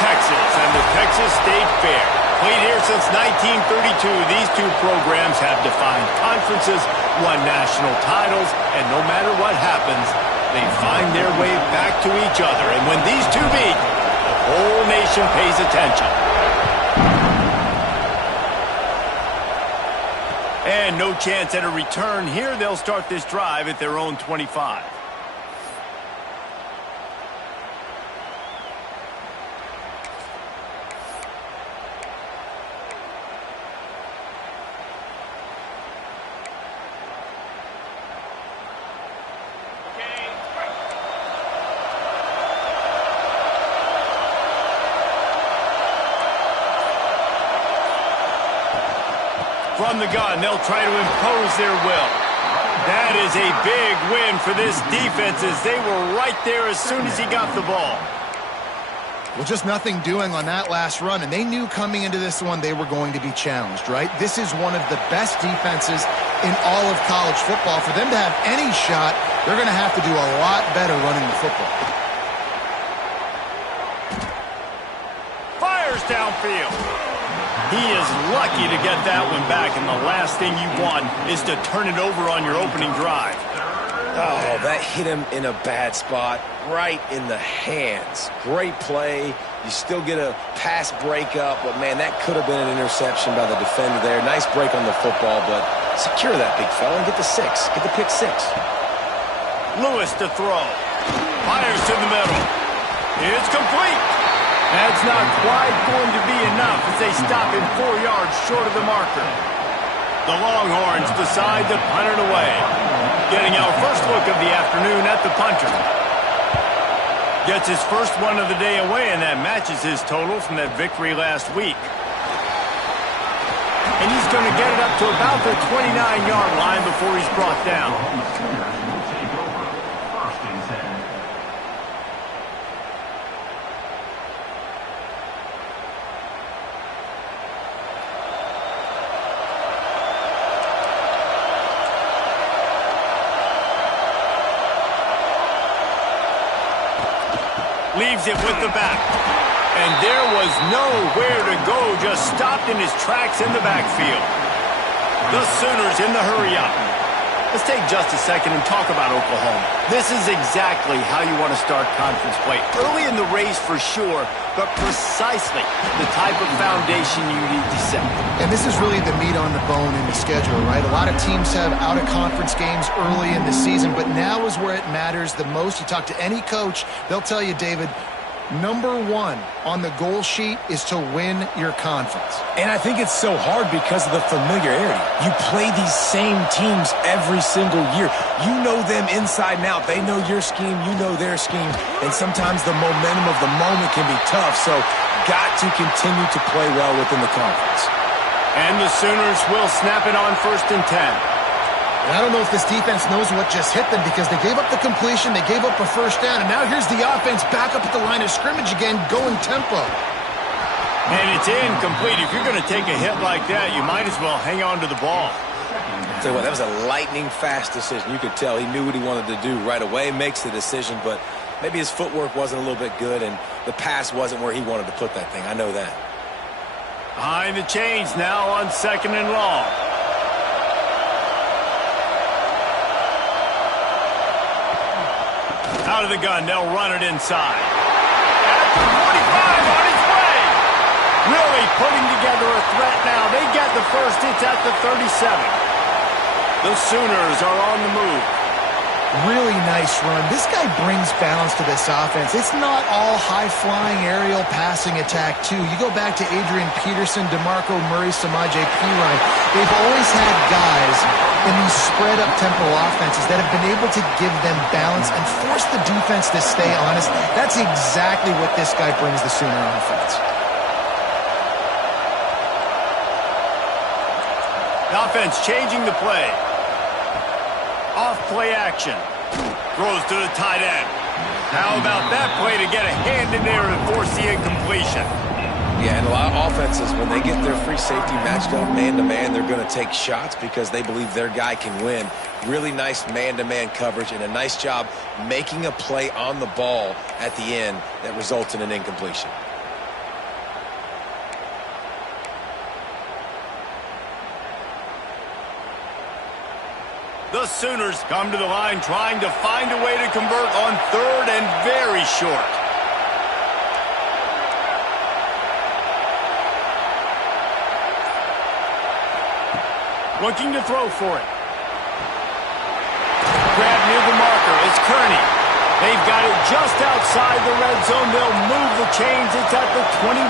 Texas and the Texas State Fair. Played here since 1932, these two programs have defined conferences, won national titles, and no matter what happens, they find their way back to each other. And when these two meet, the whole nation pays attention. And no chance at a return here. They'll start this drive at their own 25. From the gun, they'll try to impose their will. That is a big win for this defense as they were right there as soon as he got the ball. Well, just nothing doing on that last run, and they knew coming into this one they were going to be challenged, right? This is one of the best defenses in all of college football. For them to have any shot, they're going to have to do a lot better running the football. Fires downfield. He is lucky to get that one back, and the last thing you want is to turn it over on your opening drive. Oh, that hit him in a bad spot, right in the hands. Great play. You still get a pass breakup, but, man, that could have been an interception by the defender there. Nice break on the football, but secure that big fella and get the six. Get the pick six. Lewis to throw. Fires to the middle. It's complete. That's not quite going to be enough as they stop him 4 yards short of the marker. The Longhorns decide to punt it away. Getting our first look of the afternoon at the punter. Gets his first one of the day away, and that matches his total from that victory last week. And he's going to get it up to about the 29-yard line before he's brought down. Leaves it with the back. And there was nowhere to go, just stopped in his tracks in the backfield. The Sooners in the hurry-up. Let's take just a second and talk about Oklahoma. This is exactly how you want to start conference play. Early in the race for sure, but precisely the type of foundation you need to set. And this is really the meat on the bone in the schedule, right? A lot of teams have out-of-conference games early in the season, but now is where it matters the most. You talk to any coach, they'll tell you, David, number one on the goal sheet is to win your conference. And I think it's so hard because of the familiarity. You play these same teams every single year. You know them inside and out. They know your scheme, you know their scheme, and sometimes the momentum of the moment can be tough, so got to continue to play well within the conference. And the Sooners will snap it on 1st and 10. And I don't know if this defense knows what just hit them because they gave up the completion, they gave up a first down, and now here's the offense back up at the line of scrimmage again, going tempo. And it's incomplete. If you're going to take a hit like that, you might as well hang on to the ball. Tell you what, that was a lightning-fast decision. You could tell he knew what he wanted to do right away, makes the decision, but maybe his footwork wasn't a little bit good, and the pass wasn't where he wanted to put that thing. I know that. Behind the chains now on 2nd and long. Out of the gun, they'll run it inside. At the 45 on its way. Really putting together a threat now. They get the first. It's at the 37. The Sooners are on the move. Really nice run. This guy brings balance to this offense. It's not all high-flying aerial passing attack, too. You go back to Adrian Peterson, DeMarco Murray, Samaje Perine. They've always had guys in these spread-up tempo offenses that have been able to give them balance and force the defense to stay honest. That's exactly what this guy brings the Sooner offense. The offense changing the play. Off play action. Throws to the tight end. How about that play to get a hand in there and force the incompletion? Yeah, and a lot of offenses, when they get their free safety matched up man-to-man, they're going to take shots because they believe their guy can win. Really nice man-to-man coverage and a nice job making a play on the ball at the end that results in an incompletion. The Sooners come to the line trying to find a way to convert on third and very short. Looking to throw for it. Grab near the marker. It's Kearney. They've got it just outside the red zone. They'll move the chains. It's at the 21.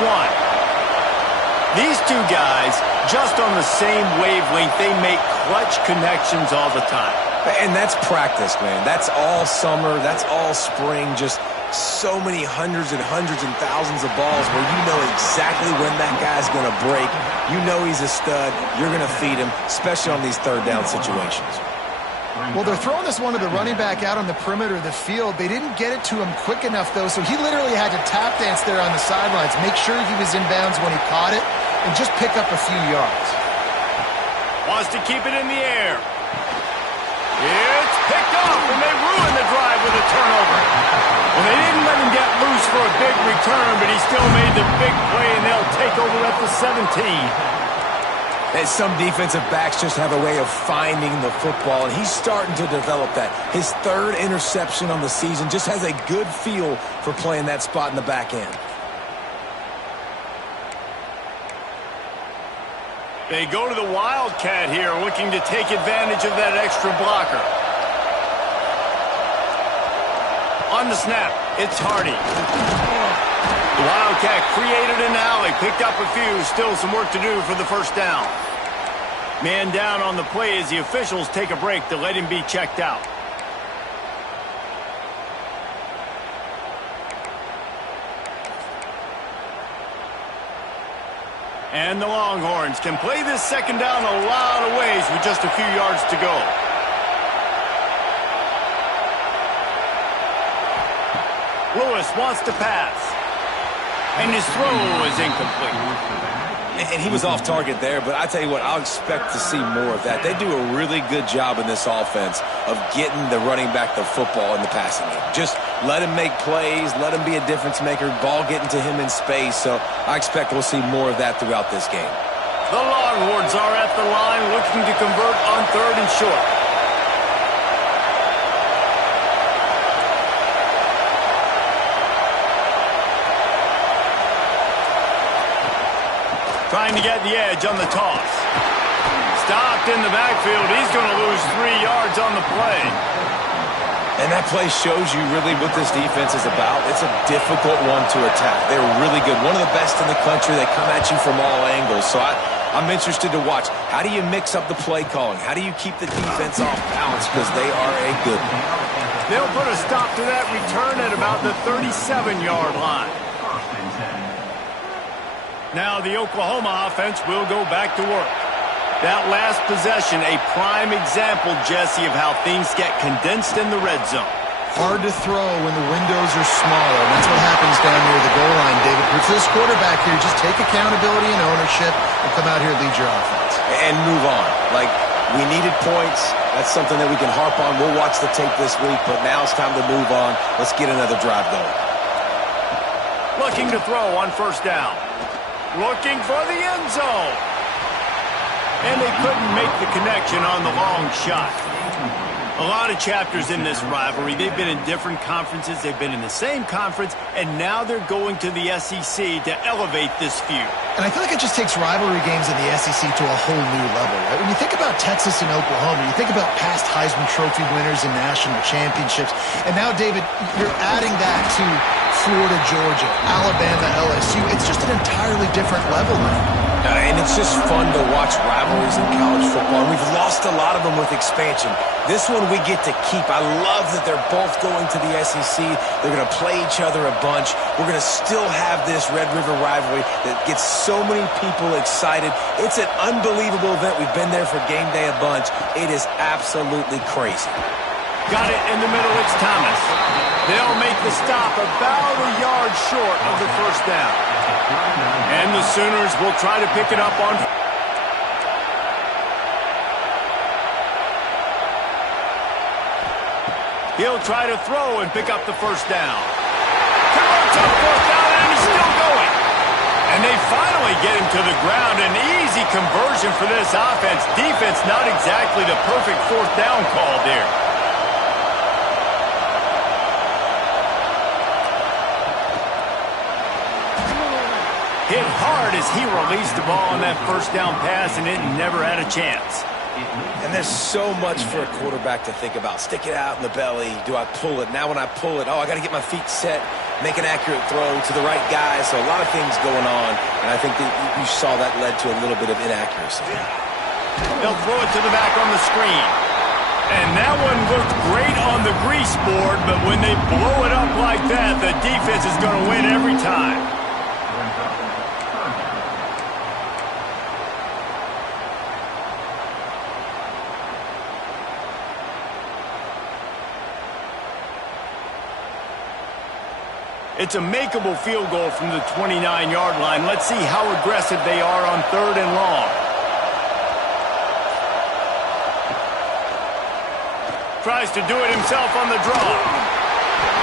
These two guys, just on the same wavelength, they make clutch connections all the time. And that's practice, man. That's all summer. That's all spring. Just so many hundreds and thousands of balls where you know exactly when that guy's going to break. You know he's a stud. You're going to feed him, especially on these third down situations. Well, they're throwing this one to the running back out on the perimeter of the field. They didn't get it to him quick enough, though, so he literally had to tap dance there on the sidelines, make sure he was in bounds when he caught it, and just pick up a few yards. Wants to keep it in the air. It's picked up, and they ruin the drive with a turnover. Well, they didn't let him get loose for a big return, but he still made the big play, and they'll take over at the 17. And some defensive backs just have a way of finding the football, and he's starting to develop that. His third interception on the season, just has a good feel for playing that spot in the back end. They go to the Wildcat here, looking to take advantage of that extra blocker. On the snap, it's Hardy. The Wildcat created an alley, picked up a few, still some work to do for the first down. Man down on the play as the officials take a break to let him be checked out. And the Longhorns can play this second down a lot of ways with just a few yards to go. Lewis wants to pass. And his throw is incomplete. And he was off target there, but I tell you what, I'll expect to see more of that. They do a really good job in this offense of getting the running back the football in the passing game. Just let him make plays, let him be a difference maker, ball getting to him in space. So I expect we'll see more of that throughout this game. The Longhorns are at the line looking to convert on third and short. Trying to get the edge on the toss. Stopped in the backfield. He's going to lose 3 yards on the play. And that play shows you really what this defense is about. It's a difficult one to attack. They're really good. One of the best in the country. They come at you from all angles. So I'm interested to watch. How do you mix up the play calling? How do you keep the defense off balance? Because they are a good one. They'll put a stop to that return at about the 37-yard line. Now the Oklahoma offense will go back to work. That last possession, a prime example, Jesse, of how things get condensed in the red zone. Hard to throw when the windows are smaller. That's what happens down near the goal line, David. But for this quarterback here, just take accountability and ownership and come out here and lead your offense. And move on. Like, we needed points. That's something that we can harp on. We'll watch the tape this week, but now it's time to move on. Let's get another drive going. Looking to throw on first down. Looking for the end zone. And they couldn't make the connection on the long shot. A lot of chapters in this rivalry. They've been in different conferences. They've been in the same conference. And now they're going to the SEC to elevate this feud. And I feel like it just takes rivalry games in the SEC to a whole new level, right? When you think about Texas and Oklahoma, you think about past Heisman Trophy winners and national championships. And now, David, you're adding that to Florida, Georgia, Alabama, LSU. It's just an entirely different level now. And it's just fun to watch rivalries in college football. We've lost a lot of them with expansion. This one we get to keep. I love that they're both going to the SEC. They're going to play each other a bunch. We're going to still have this Red River rivalry that gets so many people excited. It's an unbelievable event. We've been there for game day a bunch. It is absolutely crazy. Got it in the middle. It's Thomas. They'll make the stop about a yard short of the first down. And the Sooners will try to pick it up on. He'll try to throw and pick up the first down. Converts on fourth down, and he's still going. And they finally get him to the ground. An easy conversion for this offense. Defense not exactly the perfect fourth down call there. Hit hard as he released the ball on that first down pass, and it never had a chance. And there's so much for a quarterback to think about. Stick it out in the belly. Do I pull it? Now when I pull it, I got to get my feet set, make an accurate throw to the right guy. So a lot of things going on, and I think that you saw that led to a little bit of inaccuracy. They'll throw it to the back on the screen. And that one looked great on the grease board, but when they blow it up like that, the defense is going to win every time. It's a makeable field goal from the 29-yard line. Let's see how aggressive they are on 3rd and long. Tries to do it himself on the draw.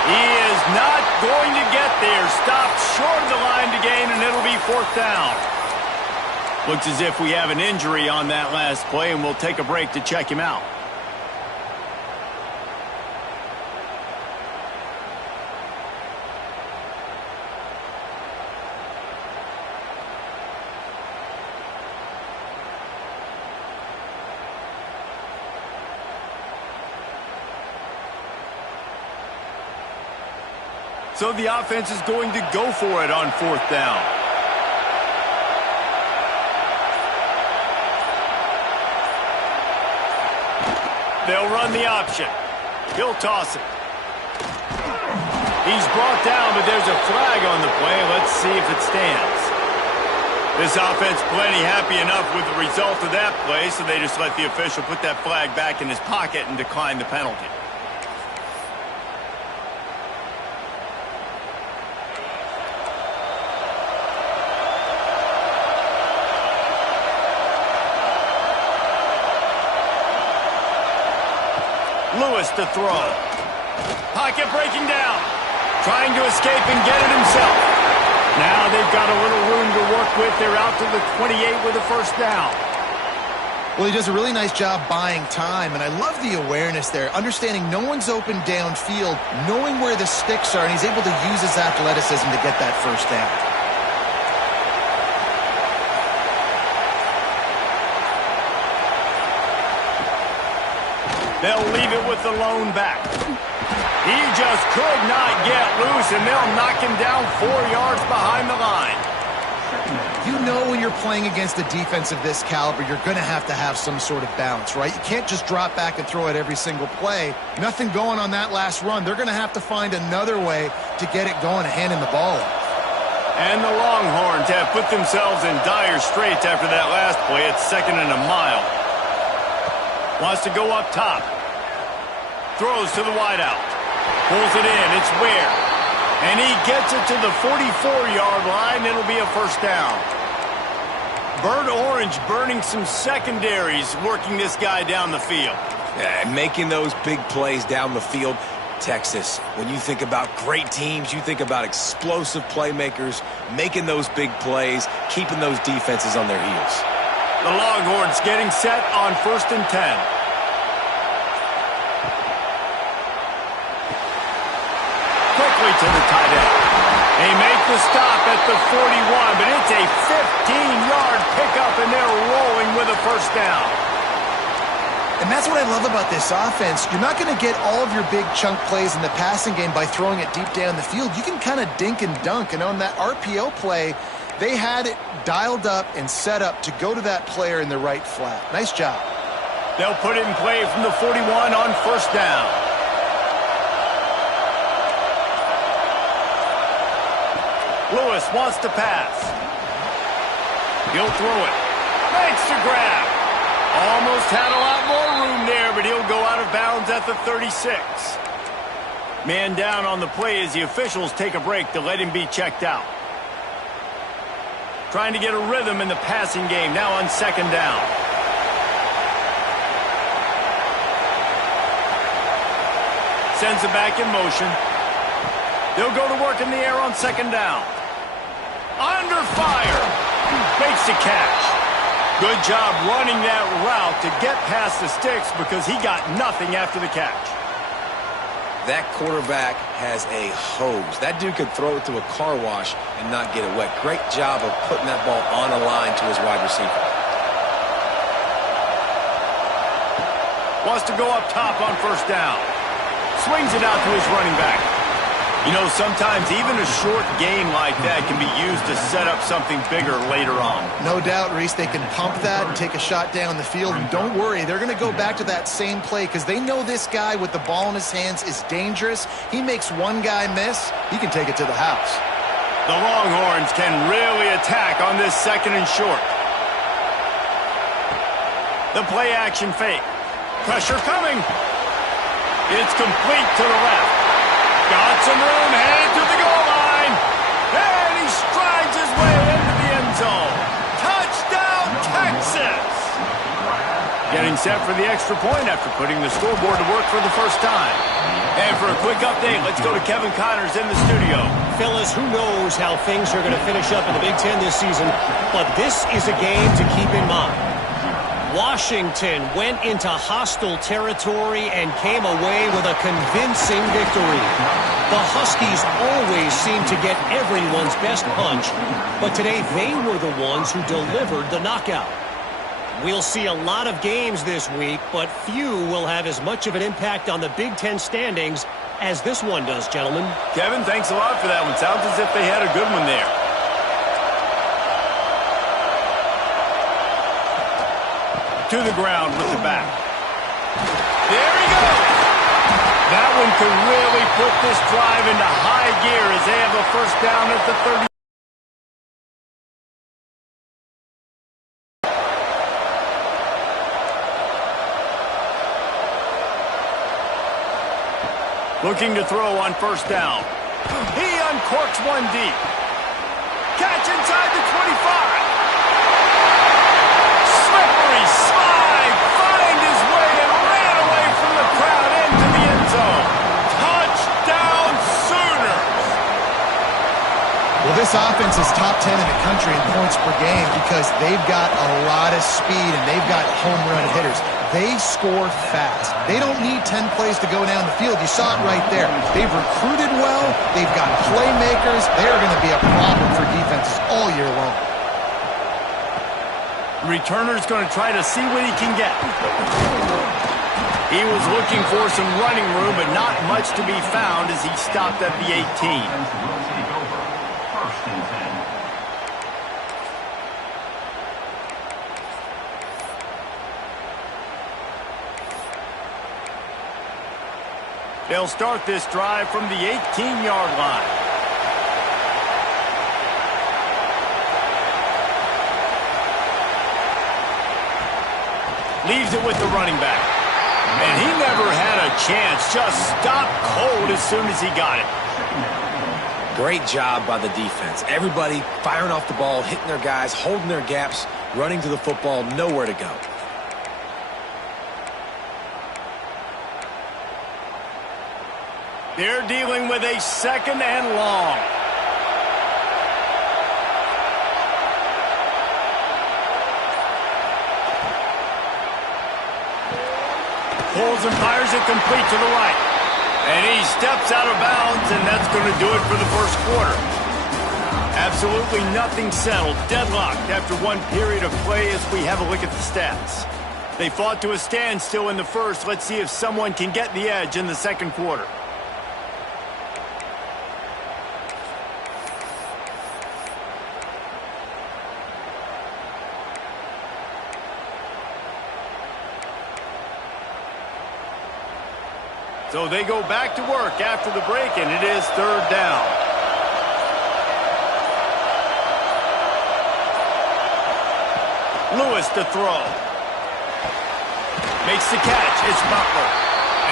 He is not going to get there. Stopped short of the line to gain, and it'll be 4th down. Looks as if we have an injury on that last play, and we'll take a break to check him out. So the offense is going to go for it on 4th down. They'll run the option. He'll toss it. He's brought down, but there's a flag on the play. Let's see if it stands. This offense plenty happy enough with the result of that play, so they just let the official put that flag back in his pocket and decline the penalty. Lewis to throw. Pocket breaking down. Trying to escape and get it himself. Now they've got a little room to work with. They're out to the 28 with a 1st down. Well, he does a really nice job buying time, and I love the awareness there. Understanding no one's open downfield, knowing where the sticks are, and he's able to use his athleticism to get that 1st down. They'll leave it with the lone back. He just could not get loose, and they'll knock him down 4 yards behind the line. You know when you're playing against a defense of this caliber, you're going to have some sort of balance, right? You can't just drop back and throw it every single play. Nothing going on that last run. They're going to have to find another way to get it going and handing the ball off. And the Longhorns have put themselves in dire straits after that last play. It's 2nd and a mile. Wants to go up top. Throws to the wideout. Pulls it in. It's Ware. And he gets it to the 44-yard line. It'll be a 1st down. Bird Orange burning some secondaries, working this guy down the field. Yeah, and making those big plays down the field. Texas, when you think about great teams, you think about explosive playmakers, making those big plays, keeping those defenses on their heels. The Longhorns getting set on 1st and 10. Quickly to the tight end. They make the stop at the 41, but it's a 15-yard pickup, and they're rolling with a 1st down. And that's what I love about this offense. You're not going to get all of your big chunk plays in the passing game by throwing it deep down the field. You can kind of dink and dunk, and on that RPO play, they had it dialed up and set up to go to that player in the right flat. Nice job. They'll put it in play from the 41 on 1st down. Lewis wants to pass. He'll throw it. Makes the grab. Almost had a lot more room there, but he'll go out of bounds at the 36. Man down on the play as the officials take a break to let him be checked out. Trying to get a rhythm in the passing game, now on 2nd down. Sends it back in motion. They'll go to work in the air on 2nd down. Under fire. makes the catch. Good job running that route to get past the sticks because he got nothing after the catch. That quarterback has a hose. That dude could throw it to a car wash and not get it wet. Great job of putting that ball on a line to his wide receiver. Wants to go up top on first down. Swings it out to his running back. You know, sometimes even a short game like that can be used to set up something bigger later on. No doubt, Reese, they can pump that and take a shot down the field. And don't worry, they're going to go back to that same play because they know this guy with the ball in his hands is dangerous. He makes one guy miss, he can take it to the house. The Longhorns can really attack on this second and short. The play action fake. Pressure coming. It's complete to the left. Got some room, headed to the goal line. And he strides his way into the end zone. Touchdown, Texas! Getting set for the extra point after putting the scoreboard to work for the first time. And for a quick update, let's go to Kevin Connors in the studio. Fellas, who knows how things are going to finish up in the Big Ten this season, but this is a game to keep in mind. Washington went into hostile territory and came away with a convincing victory. The Huskies always seem to get everyone's best punch, but today they were the ones who delivered the knockout. We'll see a lot of games this week, but few will have as much of an impact on the Big Ten standings as this one does, gentlemen. Kevin, thanks a lot for that one. Sounds as if they had a good one there. To the ground with the back. There he goes. That one could really put this drive into high gear as they have a first down at the 30. Looking to throw on first down. He uncorks one deep. Catch inside the 25. Slippery slide, find his way and ran away from the crowd into the end zone. Touchdown, Sooners! Well, this offense is top 10 in the country in points per game because they've got a lot of speed and they've got home run hitters. They score fast. They don't need 10 plays to go down the field. You saw it right there. They've recruited well. They've got playmakers. They're going to be a problem for defenses all year long. Returner's going to try to see what he can get. He was looking for some running room, but not much to be found as he stopped at the 18. They'll start this drive from the 18-yard line. Leaves it with the running back. And he never had a chance. Just stopped cold as soon as he got it. Great job by the defense. Everybody firing off the ball, hitting their guys, holding their gaps, running to the football, nowhere to go. They're dealing with a second and long. Pulls and fires it complete to the right. And he steps out of bounds, and that's going to do it for the first quarter. Absolutely nothing settled. Deadlocked after one period of play as we have a look at the stats. They fought to a standstill in the first. Let's see if someone can get the edge in the second quarter. So they go back to work after the break, and it is third down. Lewis to throw. Makes the catch. It's Butler.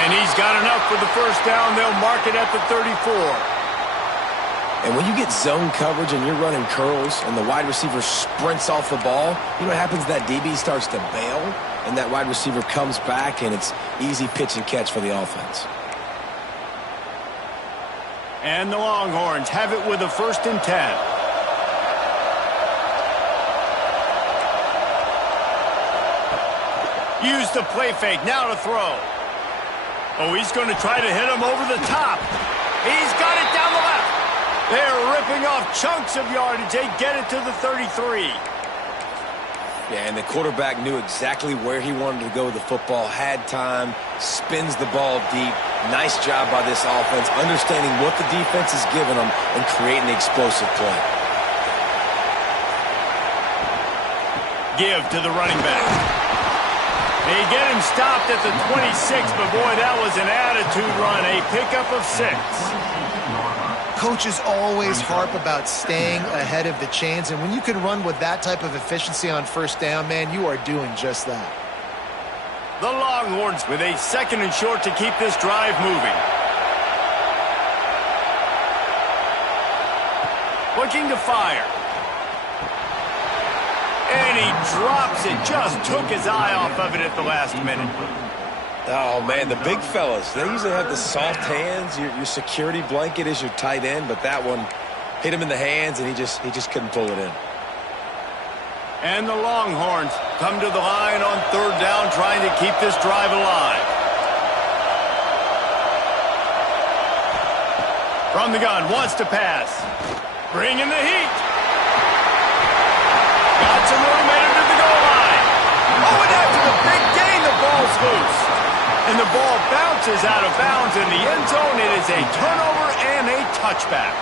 And he's got enough for the first down. They'll mark it at the 34. And when you get zone coverage and you're running curls and the wide receiver sprints off the ball, you know what happens? That DB starts to bail, and that wide receiver comes back, and it's easy pitch and catch for the offense. And the Longhorns have it with a 1st and 10. Use the play fake, now to throw. Oh, he's going to try to hit him over the top. He's got it down the left. They're ripping off chunks of yardage. They get it to the 33. Yeah, and the quarterback knew exactly where he wanted to go with the football, had time, spins the ball deep. Nice job by this offense, understanding what the defense is giving them and creating the explosive play. Give to the running back. They get him stopped at the 26, but boy, that was an attitude run, a pickup of 6. Coaches always harp about staying ahead of the chains, and when you can run with that type of efficiency on first down, man, you are doing just that. The Longhorns with a 2nd and short to keep this drive moving. Looking to fire. And he drops it, just took his eye off of it at the last minute. Oh, man, the big fellas, they usually have the soft hands. Your security blanket is your tight end, but that one hit him in the hands, and he just couldn't pull it in. And the Longhorns come to the line on 3rd down, trying to keep this drive alive. From the gun, wants to pass. Bringing the heat. Got some room, made it to the goal line. Oh, and after the big gain, the ball's loose. And the ball bounces out of bounds in the end zone. It is a turnover and a touchback.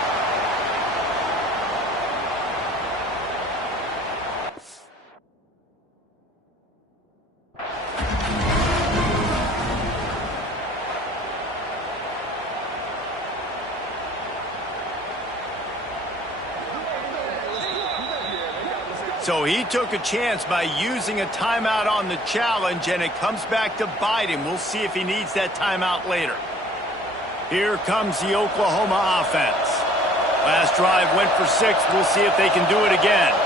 So he took a chance by using a timeout on the challenge, and it comes back to bite him. We'll see if he needs that timeout later. Here comes the Oklahoma offense. Last drive went for 6. We'll see if they can do it again.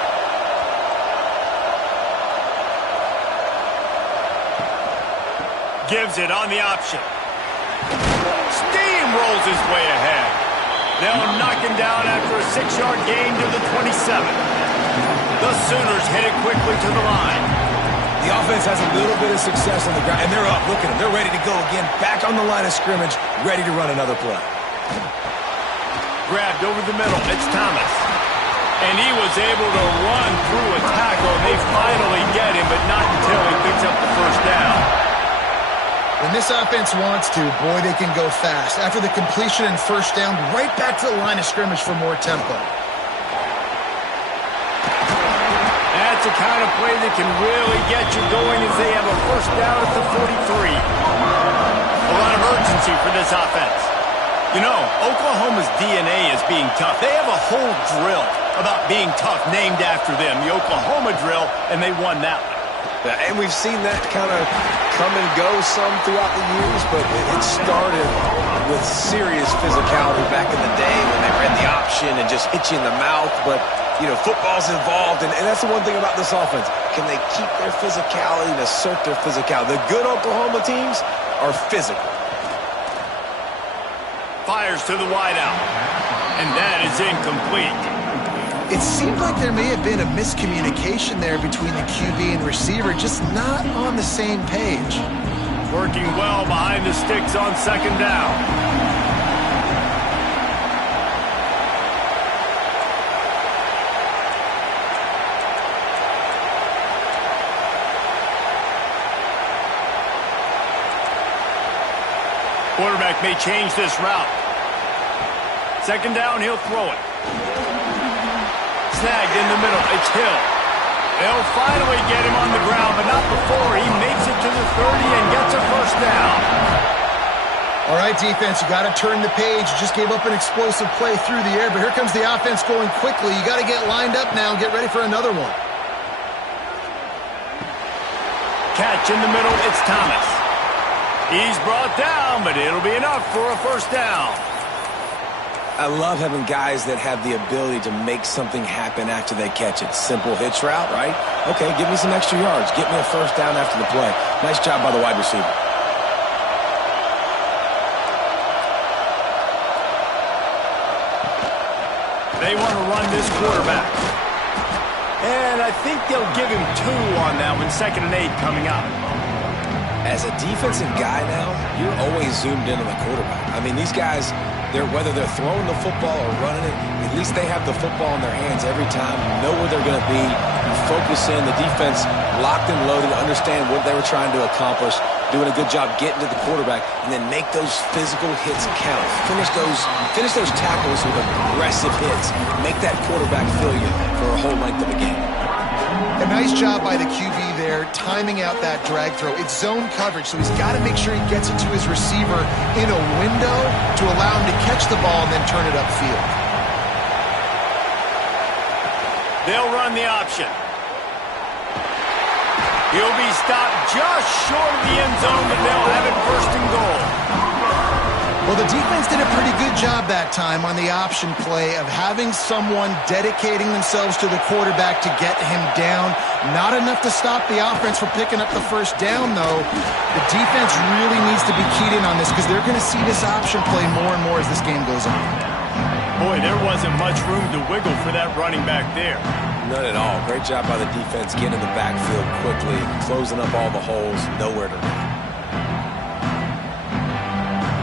Gives it on the option. Steamrolls his way ahead. They'll knock him down after a 6-yard gain to the 27. The Sooners hit it quickly to the line. The offense has a little bit of success on the ground, and they're up. Look at them. They're ready to go again. Back on the line of scrimmage, ready to run another play. Grabbed over the middle. It's Thomas. And he was able to run through a tackle. They finally get him, but not until he picks up the first down. When this offense wants to, boy, they can go fast. After the completion and first down, right back to the line of scrimmage for more tempo. That's the kind of play that can really get you going as they have a first down at the 43. A lot of urgency for this offense. You know, Oklahoma's DNA is being tough. They have a whole drill about being tough named after them, the Oklahoma drill, and they won that one. Yeah, and we've seen that kind of come and go some throughout the years, but it started with serious physicality back in the day when they ran the option and just hit you in the mouth. But, you know, football's involved, and that's the one thing about this offense. Can they keep their physicality and assert their physicality? The good Oklahoma teams are physical. Fires to the wideout, and that is incomplete. It seemed like there may have been a miscommunication there between the QB and receiver, just not on the same page. Working well behind the sticks on 2nd down. Quarterback may change this route. 2nd down, he'll throw it. Snagged in the middle. It's Hill. They'll finally get him on the ground, but not before he makes it to the 30 and gets a first down. All right, defense, you got to turn the page. You just gave up an explosive play through the air, but here comes the offense going quickly. You got to get lined up now and get ready for another one. Catch in the middle. It's Thomas. He's brought down, but it'll be enough for a first down. I love having guys that have the ability to make something happen after they catch it. Simple hitch route, right? Okay, give me some extra yards. Get me a first down after the play. Nice job by the wide receiver. They want to run this quarterback. And I think they'll give him 2 on that one. 2nd and 8 coming up. As a defensive guy now, you're always zoomed in on the quarterback. I mean, these guys, whether they're throwing the football or running it, at least they have the football in their hands every time. You know where they're going to be. You focus in. The defense locked and loaded, understand what they were trying to accomplish, doing a good job getting to the quarterback, and then make those physical hits count. Finish those tackles with aggressive hits. Make that quarterback feel you for a whole length of the game. A nice job by the QB there, timing out that drag throw. It's zone coverage, so he's got to make sure he gets it to his receiver in a window to allow him to catch the ball and then turn it upfield. They'll run the option. He'll be stopped just short of the end zone, but they'll have it first and goal. Well, the defense did a pretty good job that time on the option play of having someone dedicating themselves to the quarterback to get him down. Not enough to stop the offense from picking up the first down, though. The defense really needs to be keyed in on this because they're going to see this option play more and more as this game goes on. Boy, there wasn't much room to wiggle for that running back there. None at all. Great job by the defense getting in the backfield quickly, closing up all the holes, nowhere to run.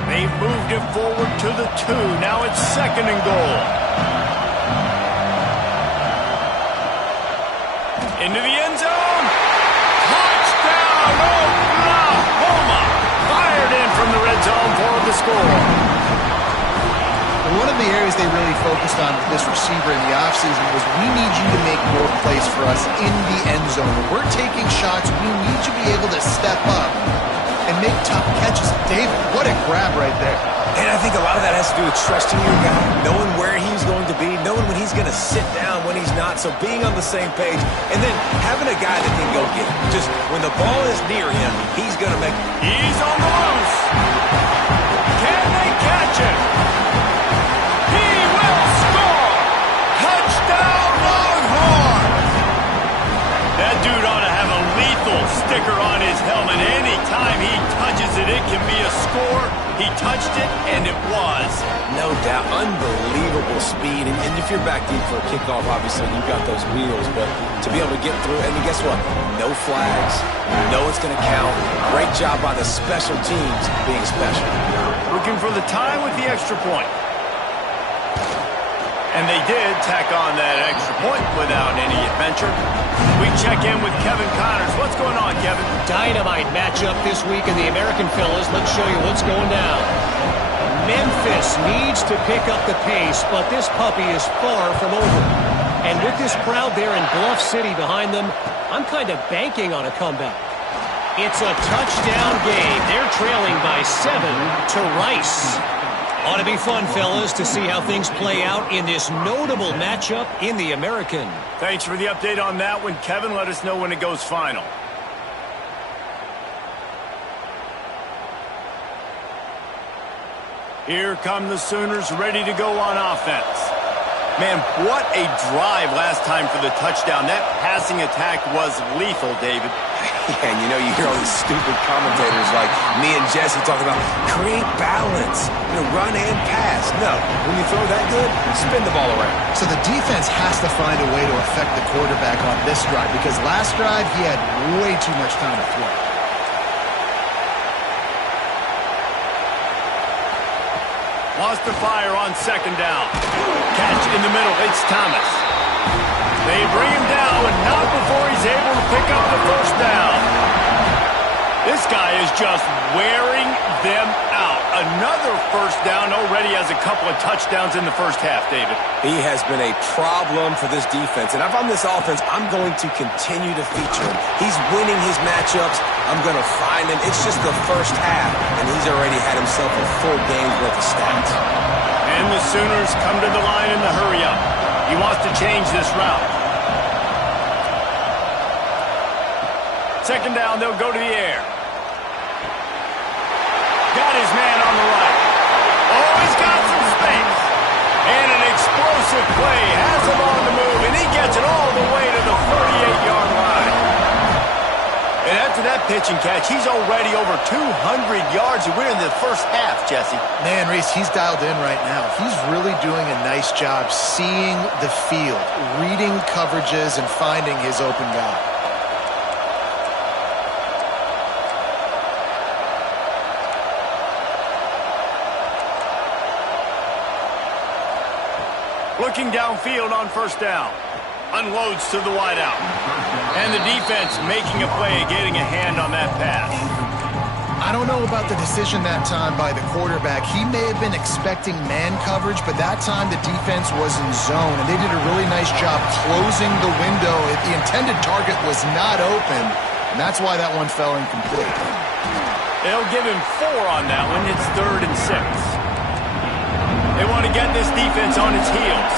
They've moved it forward to the 2. Now it's second and goal. Into the end zone. Touchdown, Oklahoma. Fired in from the red zone for the score. One of the areas they really focused on with this receiver in the offseason was we need you to make more plays for us in the end zone. When we're taking shots, we need you to be able to step up and make tough catches. David, what a grab right there. And I think a lot of that has to do with trusting your guy, knowing where he's going to be, knowing when he's going to sit down, when he's not, so being on the same page, and then having a guy that can go get it. Just when the ball is near him, he's going to make it. He's on the loose. Can they catch him? He will score. Touchdown, Longhorn. That dude ought to have a lethal sticker on his helmet. Anytime he touches it, it can be a score. He touched it, and it was. No doubt. Unbelievable speed. And if you're back deep for a kickoff, obviously you've got those wheels. But to be able to get through, and guess what? No flags. You know it's going to count. Great job by the special teams being special. Looking for the tie with the extra point. And they did tack on that extra point without any adventure. We check in with Kevin Connors. What's going on, Kevin? Dynamite matchup this week in the American, fellas. Let's show you what's going down. Memphis needs to pick up the pace, but this puppy is far from over. And with this crowd there in Bluff City behind them, I'm kind of banking on a comeback. It's a touchdown game. They're trailing by 7 to Rice. Ought to be fun, fellas, to see how things play out in this notable matchup in the American. Thanks for the update on that one, Kevin. Let us know when it goes final. Here come the Sooners ready to go on offense. Man, what a drive last time for the touchdown. That passing attack was lethal, David. And you know, you hear all these stupid commentators like me and Jesse talking about create balance, run and pass. No, when you throw that good, spin the ball around. So the defense has to find a way to affect the quarterback on this drive because last drive he had way too much time to throw. Lost the fire on second down. Catch in the middle. It's Thomas. They bring him down, but not before he's able to pick up the first down. This guy is just wearing them out. Another first down already has a couple of touchdowns in the first half, David. He has been a problem for this defense. And if I'm this offense, I'm going to continue to feature him. He's winning his matchups. I'm going to find him. It's just the first half, and he's already had himself a full game's worth of stats. And the Sooners come to the line in the hurry-up. He wants to change this route. Second down, they'll go to the air. Got his man on the right. Oh, he's got some space. And an explosive play. Has him on the move, and he gets it all the way to the 48-yard line. And after that pitch and catch, he's already over 200 yards. And we're in the first half, Jesse. Man, Reese, he's dialed in right now. He's really doing a nice job seeing the field, reading coverages, and finding his open guy. Looking downfield on first down. Unloads to the wideout. And the defense making a play, getting a hand on that pass. I don't know about the decision that time by the quarterback. He may have been expecting man coverage, but that time the defense was in zone, and they did a really nice job closing the window. The intended target was not open, and that's why that one fell incomplete. They'll give him 4 on that one. It's 3rd and 6. They want to get this defense on its heels.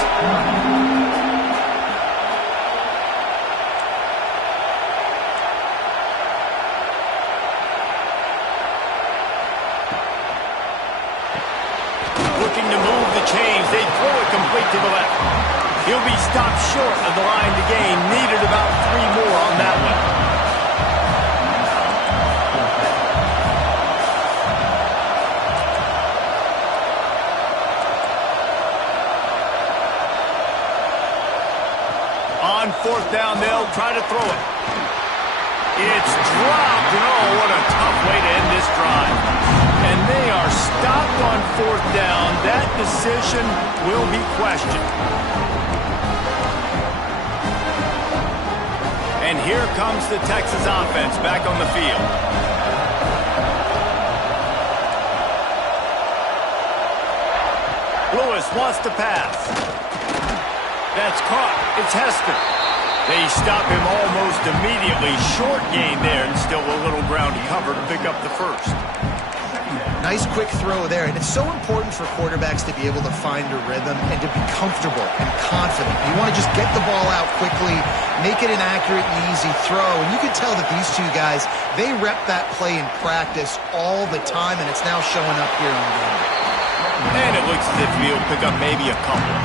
Looking to move the chains. They throw it complete to the left. He'll be stopped short of the line to gain. Needed about 3 more on that one. On 4th down, they'll try to throw it. It's dropped, and oh, what a tough way to end this drive. And they are stopped on 4th down. That decision will be questioned. And here comes the Texas offense back on the field. Lewis wants to pass. That's caught. It's Hester. They stop him almost immediately. Short gain there, and still a little ground cover to pick up the first. Nice quick throw there, and it's so important for quarterbacks to be able to find a rhythm and to be comfortable and confident. You want to just get the ball out quickly, make it an accurate and easy throw, and you can tell that these two guys, they rep that play in practice all the time, and it's now showing up here on game. And it looks as if he'll pick up maybe a couple.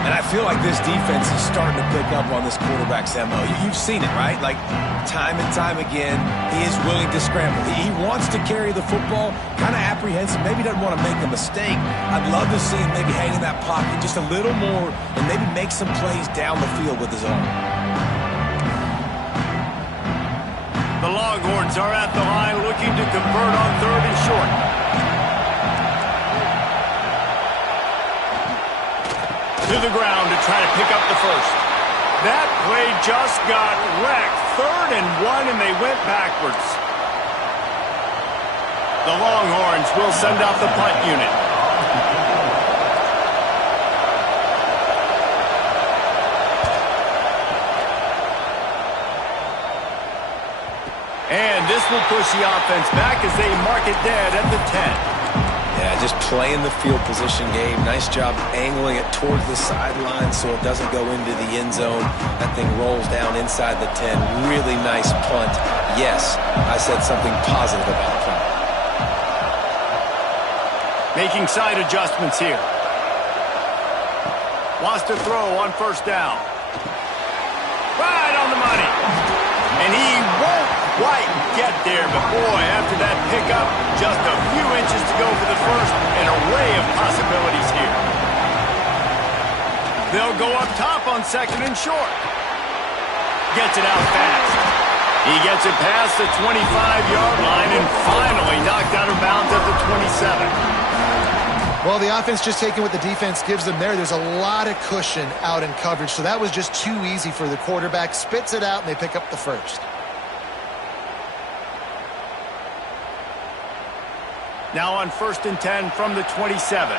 And I feel like this defense is starting to pick up on this quarterback's MO. You've seen it, right? Like, time and time again, he is willing to scramble. He wants to carry the football, kind of apprehensive, maybe doesn't want to make a mistake. I'd love to see him maybe hang in that pocket just a little more and maybe make some plays down the field with his arm. The Longhorns are at the line looking to convert on 3rd and short. To the ground to try to pick up the first. That play just got wrecked. 3rd and 1, and they went backwards. The Longhorns will send out the punt unit. And this will push the offense back as they mark it dead at the 10. Yeah, just playing the field position game. Nice job angling it towards the sideline so it doesn't go into the end zone. That thing rolls down inside the 10. Really nice punt. Yes, I said something positive about the punt. Making side adjustments here. Wants to throw on 1st down. Right on the money. And he won't quite get there, but boy, after that pickup, just a few inches to go for the first. An array of possibilities here. They'll go up top on 2nd and short. Gets it out fast. He gets it past the 25-yard line and finally knocked out of bounds at the 27. Well, the offense just taking what the defense gives them there. There's a lot of cushion out in coverage, so that was just too easy for the quarterback. Spits it out, and they pick up the first. Now on 1st and 10 from the 27.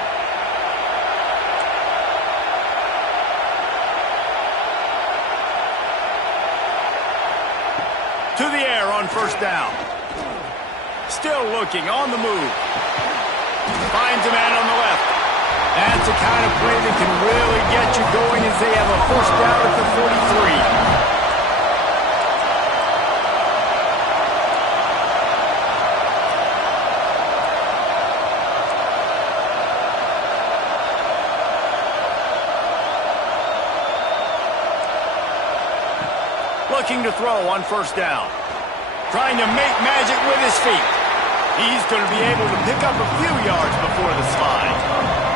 To the air on 1st down. Still looking on the move. Finds a man on the left. That's the kind of play that can really get you going as they have a 1st down at the 43. Looking to throw on 1st down. Trying to make magic with his feet. He's going to be able to pick up a few yards before the slide.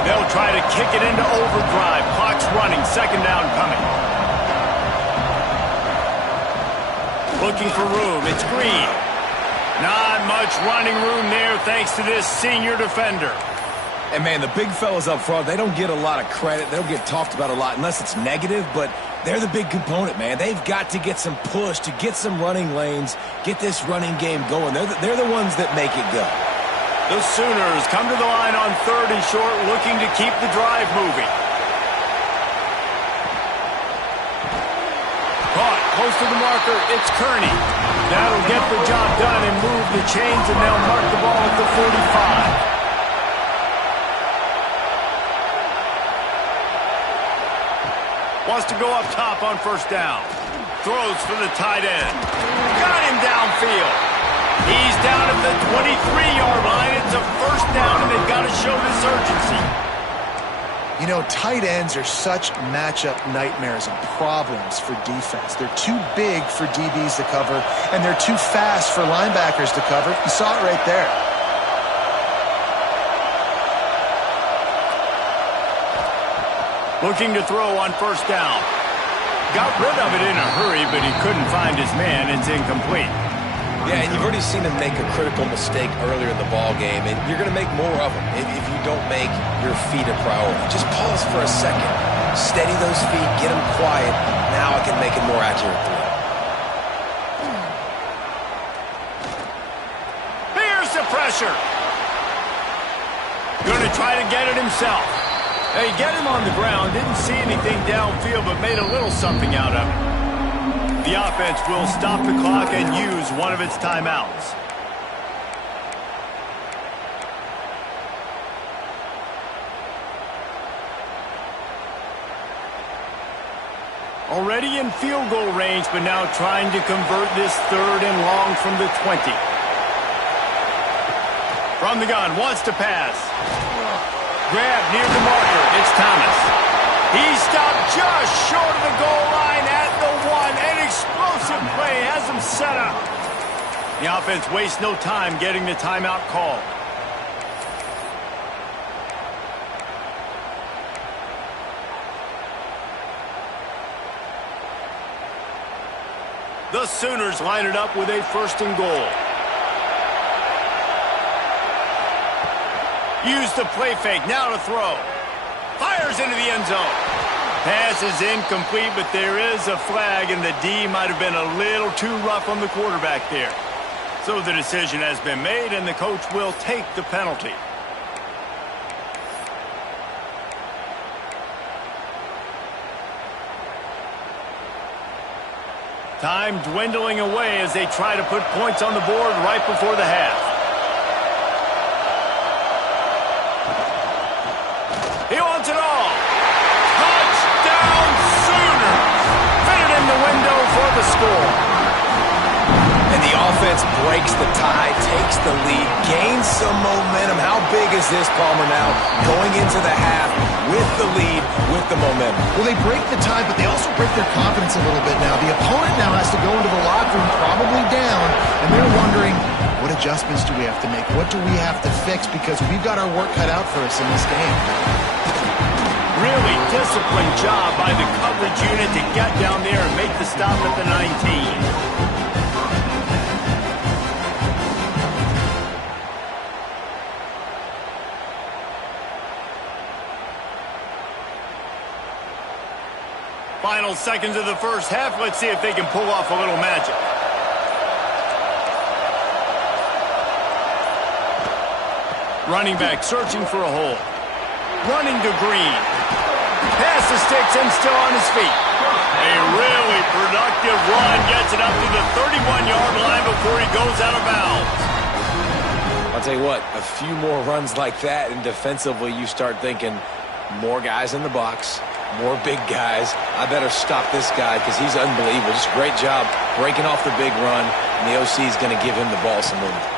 They'll try to kick it into overdrive. Clock's running. 2nd down coming. Looking for room. It's Green. Not much running room there thanks to this senior defender. And, man, the big fellas up front, they don't get a lot of credit. They don't get talked about a lot unless it's negative, but they're the big component, man. They've got to get some push, to get some running lanes, get this running game going. They're the ones that make it go. The Sooners come to the line on 3rd and short, looking to keep the drive moving. Caught close to the marker, it's Kearney. That'll get the job done and move the chains, and they'll mark the ball at the 45. Wants to go up top on 1st down. Throws for the tight end. Got him downfield. He's down at the 23-yard line. It's a 1st down, and they've got to show this urgency. You know, tight ends are such matchup nightmares and problems for defense. They're too big for DBs to cover, and they're too fast for linebackers to cover. You saw it right there. Looking to throw on 1st down. Got rid of it in a hurry, but he couldn't find his man. It's incomplete. Yeah, and you've already seen him make a critical mistake earlier in the ball game, and you're going to make more of them if you don't make your feet a priority. Just pause for a second. Steady those feet. Get them quiet. Now I can make a more accurate throw. Here's the pressure. Going to try to get it himself. Hey, get him on the ground. Didn't see anything downfield, but made a little something out of it. The offense will stop the clock and use one of its timeouts. Already in field goal range, but now trying to convert this 3rd and long from the 20. From the gun, wants to pass. Grab near the marker. It's Thomas. He stopped just short of the goal line at the 1. An explosive play has him set up. The offense wastes no time getting the timeout called. The Sooners line it up with a 1st and goal. Use the play fake, now to throw. Fires into the end zone. Pass is incomplete, but there is a flag, and the D might have been a little too rough on the quarterback there. So the decision has been made, and the coach will take the penalty. Time dwindling away as they try to put points on the board right before the half. He wants it all. Touchdown Sooners. Fitted in the window for the score. And the offense breaks the tie, takes the lead, gains some momentum. How big is this, Palmer, now? Going into the half with the lead, with the momentum. Well, they break the tie, but they also break their confidence a little bit now. The opponent now has to go into the locker room probably down, and they're wondering, what adjustments do we have to make? What do we have to fix? Because we've got our work cut out for us in this game. Really disciplined job by the coverage unit to get down there and make the stop at the 19. Final seconds of the 1st half. Let's see if they can pull off a little magic. Running back searching for a hole. Running to Green. Pass the sticks and still on his feet. A really productive run gets it up to the 31-yard line before he goes out of bounds. I'll tell you what, a few more runs like that, and defensively you start thinking more guys in the box, more big guys. I better stop this guy because he's unbelievable. Just a great job breaking off the big run, and the OC is going to give him the ball some movement.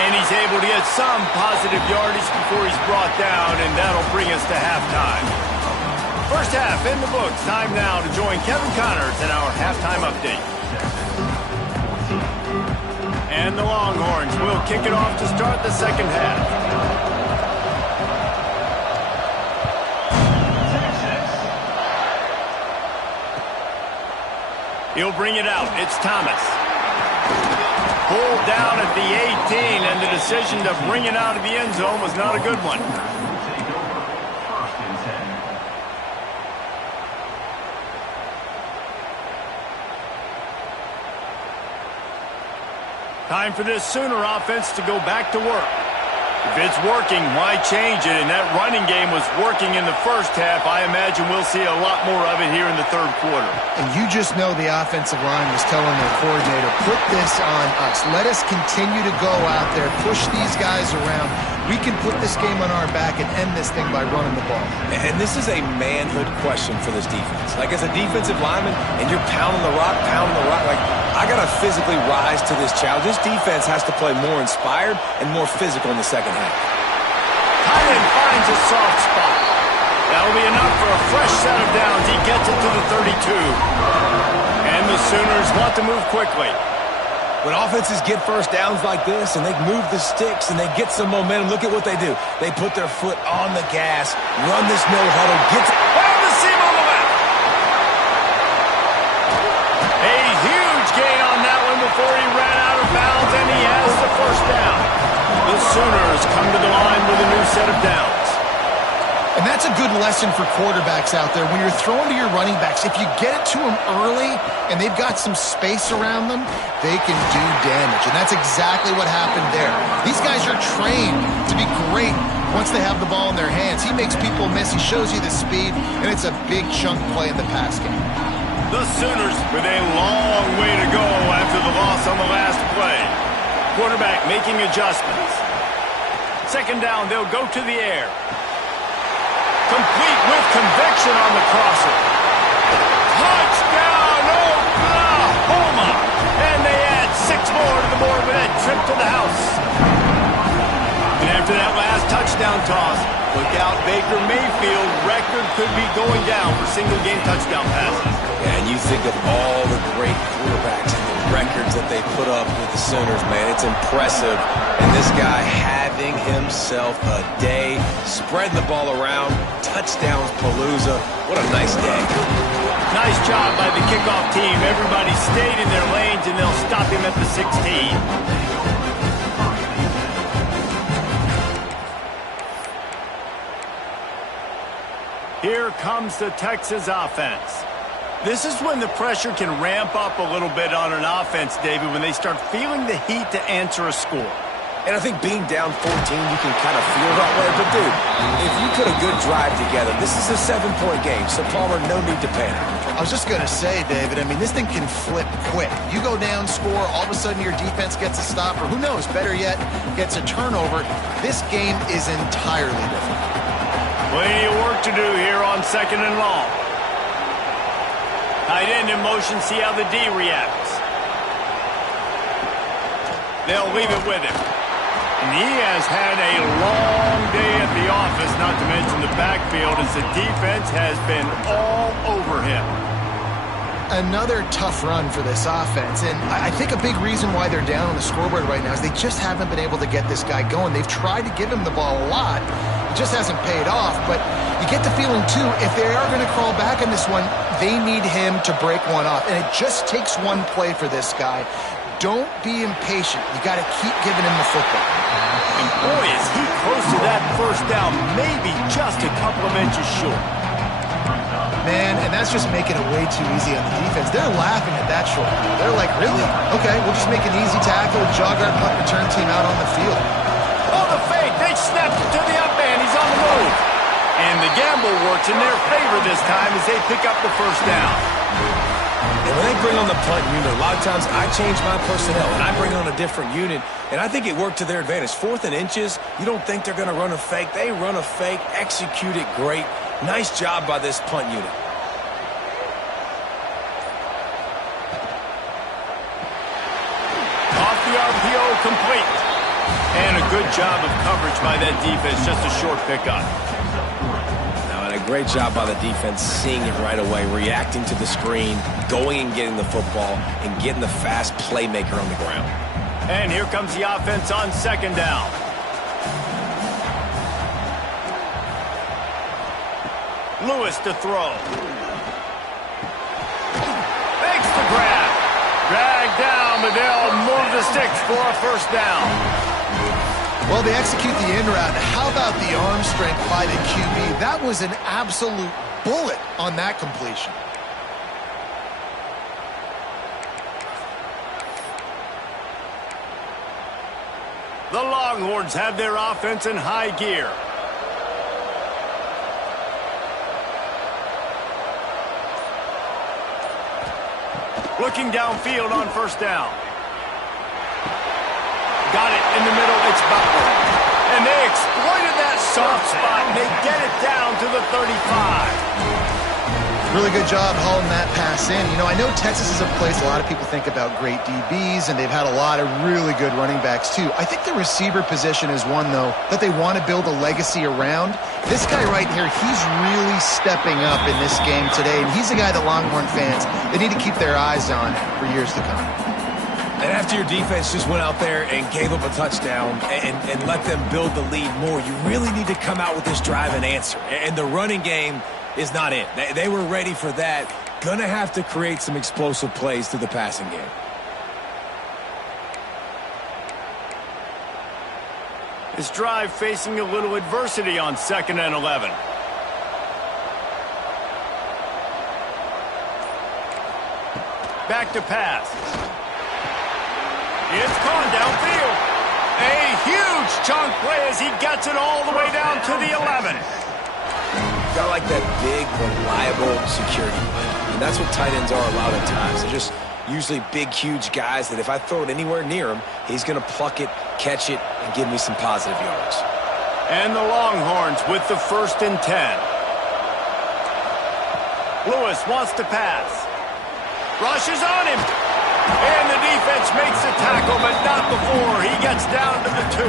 And he's able to get some positive yardage before he's brought down, and that'll bring us to halftime. 1st half in the books. Time now to join Kevin Connors in our halftime update. And the Longhorns will kick it off to start the 2nd half. He'll bring it out. It's Thomas. Pulled down at the 18, and the decision to bring it out of the end zone was not a good one. Time for this Sooner offense to go back to work. If it's working, why change it? And that running game was working in the first half. I imagine we'll see a lot more of it here in the third quarter. And you just know the offensive line was telling their coordinator, put this on us. Let us continue to go out there, push these guys around. We can put this game on our back and end this thing by running the ball. And this is a manhood question for this defense. Like, as a defensive lineman, and you're pounding the rock, like, I got to physically rise to this challenge. This defense has to play more inspired and more physical in the second half. Tight end finds a soft spot. That'll be enough for a fresh set of downs. He gets it to the 32. And the Sooners want to move quickly. When offenses get first downs like this and they move the sticks and they get some momentum, look at what they do. They put their foot on the gas, run this no huddle, get to the seam on the left. A huge gain on that one before he ran out of bounds, and he has the first down. The Sooners come to the line with a new set of downs. And that's a good lesson for quarterbacks out there. When you're throwing to your running backs, if you get it to them early and they've got some space around them, they can do damage. And that's exactly what happened there. These guys are trained to be great once they have the ball in their hands. He makes people miss. He shows you the speed, and it's a big chunk play in the pass game. The Sooners with a long way to go after the loss on the last play. Quarterback making adjustments. Second down, they'll go to the air. Complete with conviction on the crosser. Touchdown, Oklahoma! And they add 6 more to the board with that trip to the house. And after that last touchdown toss, look out, Baker Mayfield record could be going down for single-game touchdown passes. And you think of all the great quarterbacks and the records that they put up with the Sooners, man. It's impressive. And this guy having himself a day, spreading the ball around, touchdowns palooza. What a nice day. Nice job by the kickoff team. Everybody stayed in their lanes, and they'll stop him at the 16. Here comes the Texas offense. This is when the pressure can ramp up a little bit on an offense, David, when they start feeling the heat to answer a score. And I think being down 14, you can kind of feel that way. But, dude, if you put a good drive together, this is a 7-point game. So, Palmer, no need to panic. I was just going to say, David, I mean, this thing can flip quick. You go down, score, all of a sudden your defense gets a stop, or who knows, better yet, gets a turnover. This game is entirely different. Plenty of work to do here on second and long. Tight end in motion, see how the D reacts. They'll leave it with him. And he has had a long day at the office, not to mention the backfield, as the defense has been all over him. Another tough run for this offense, and I think a big reason why they're down on the scoreboard right now is they just haven't been able to get this guy going. They've tried to give him the ball a lot. It just hasn't paid off, but you get the feeling, too, if they are going to crawl back in this one, they need him to break one off, and it just takes one play for this guy. Don't be impatient. You got to keep giving him the football. And boy, is he close to that first down, maybe just a couple of inches short. Man, and that's just making it way too easy on the defense. They're laughing at that short. They're like, really? Okay, we'll just make an easy tackle, jog our punt return team out on the field. Oh, the fake. They snapped it to the up man. He's on the move. And the gamble works in their favor this time as they pick up the first down. And when they bring on the punt unit, a lot of times I change my personnel and I bring on a different unit, and I think it worked to their advantage. 4th and inches, you don't think they're going to run a fake. They run a fake, execute it great. Nice job by this punt unit. Off the RPO, complete. And a good job of coverage by that defense, just a short pickup. And a great job by the defense seeing it right away, reacting to the screen, going and getting the football, and getting the fast playmaker on the ground. And here comes the offense on second down. Lewis to throw. Makes the grab. Dragged down, but they'll move the the sticks for a first down. Well, they execute the in route. How about the arm strength by the QB? That was an absolute bullet on that completion. The Longhorns have their offense in high gear. Looking downfield on first down. Got it in the middle. It's Butler. And they exploited that soft spot, and they get it down to the 35. Really good job hauling that pass in. You know, I know Texas is a place a lot of people think about great DBs, and they've had a lot of really good running backs, too. I think the receiver position is one, though, that they want to build a legacy around. This guy right here, he's really stepping up in this game today, and he's a guy that Longhorn fans, they need to keep their eyes on for years to come. And after your defense just went out there and gave up a touchdown and let them build the lead more, you really need to come out with this drive and answer. And the running game is not it. They were ready for that. Gonna have to create some explosive plays through the passing game. This drive facing a little adversity on 2nd and 11. Back to pass. It's gone downfield. A huge chunk play as he gets it all the way down to the 11. Got like that big, reliable security blanket. And that's what tight ends are a lot of times. They're just usually big, huge guys that if I throw it anywhere near him, he's going to pluck it, catch it, and give me some positive yards. And the Longhorns with the 1st and 10. Lewis wants to pass. Rushes on him. And the defense makes the tackle, but not before he gets down to the 2.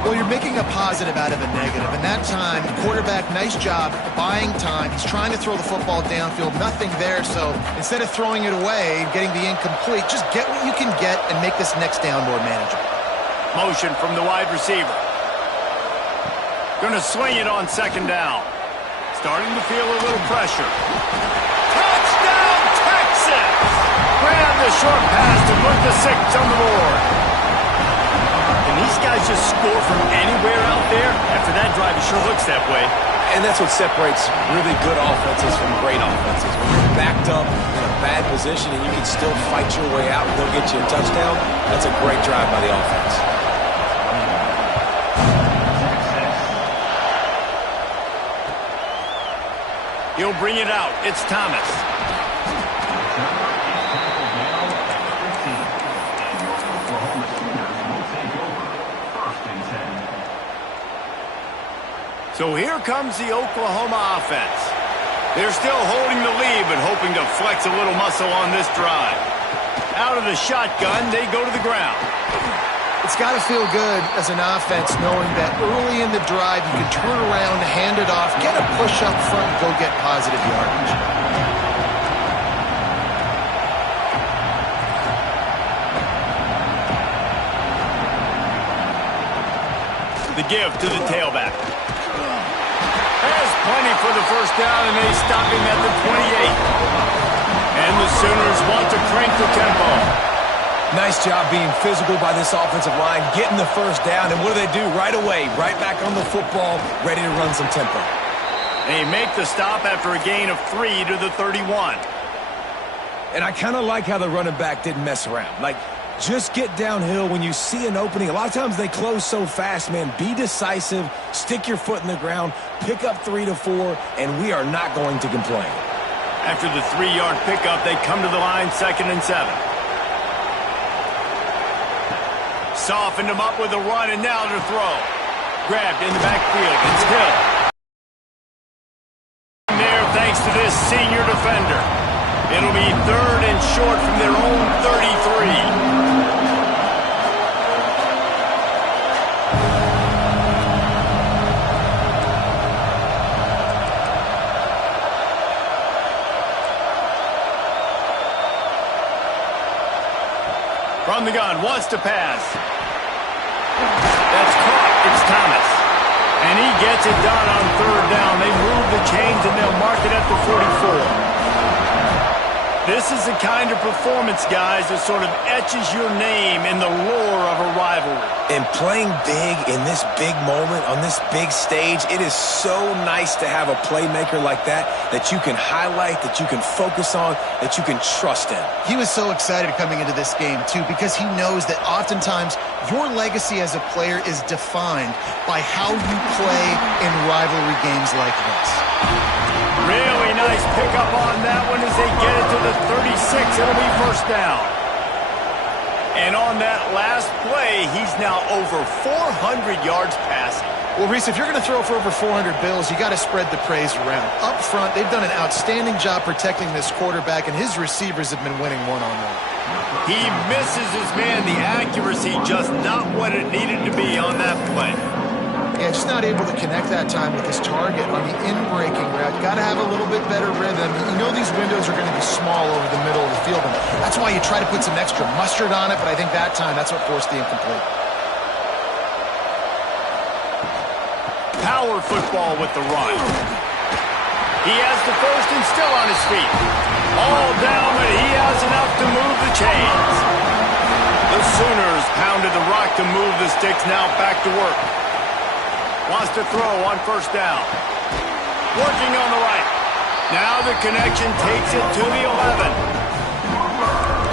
Well, you're making a positive out of a negative. And that time, quarterback, nice job buying time. He's trying to throw the football downfield. Nothing there. So instead of throwing it away and getting the incomplete, just get what you can get and make this next down more manageable. Motion from the wide receiver. Going to swing it on 2nd down. Starting to feel a little pressure. Touchdown, Texas! Grab the short pass to put the 6 on the board. And these guys just score from anywhere out there. After that drive, it sure looks that way. And that's what separates really good offenses from great offenses. When you're backed up in a bad position and you can still fight your way out and they'll get you a touchdown, that's a great drive by the offense. He'll bring it out. It's Thomas. So here comes the Oklahoma offense. They're still holding the lead, but hoping to flex a little muscle on this drive. Out of the shotgun, they go to the ground. It's got to feel good as an offense knowing that early in the drive you can turn around, hand it off, get a push up front, and go get positive yardage. The give to the tailback. Has plenty for the first down, and they stop him at the 28. And the Sooners want to crank the tempo. Nice job being physical by this offensive line, getting the first down, and what do? Right away, right back on the football, ready to run some tempo. They make the stop after a gain of 3 to the 31. And I kind of like how the running back didn't mess around. Like, just get downhill when you see an opening. A lot of times they close so fast, man. Be decisive, stick your foot in the ground, pick up 3 to 4, and we are not going to complain. After the 3-yard pickup, they come to the line 2nd and 7. Softened him up with a run, and now to throw. Grabbed in the backfield. It's Hill. There, thanks to this senior defender. It'll be 3rd and short from their own 33. From the gun, wants to pass. That's caught. It's Thomas. And he gets it done on 3rd down. They move the chains, and they'll mark it at the 44. This is the kind of performance, guys, that sort of etches your name in the lore of a rivalry. And playing big in this big moment, on this big stage, it is so nice to have a playmaker like that you can highlight, that you can focus on, that you can trust in. He was so excited coming into this game, too, because he knows that oftentimes your legacy as a player is defined by how you play in rivalry games like this. Really nice pickup on that one as they get it to the 36. It'll be first down. And on that last play, he's now over 400 yards passing. Well, Reese, if you're going to throw for over 400 bills, you got to spread the praise around. Up front, they've done an outstanding job protecting this quarterback, and his receivers have been winning one-on-one. He misses his man. The accuracy just not what it needed to be on that play. Yeah, just not able to connect that time with his target on the in-breaking route. Got to have a little bit better rhythm. You know these windows are going to be small over the middle of the field, and that's why you try to put some extra mustard on it, but I think that time, that's what forced the incomplete. Power football with the run. He has the first and still on his feet. All down, but he has enough to move the chains. The Sooners pounded the rock to move the sticks, now back to work. Wants to throw on first down. Working on the right. Now the connection takes it to the 11.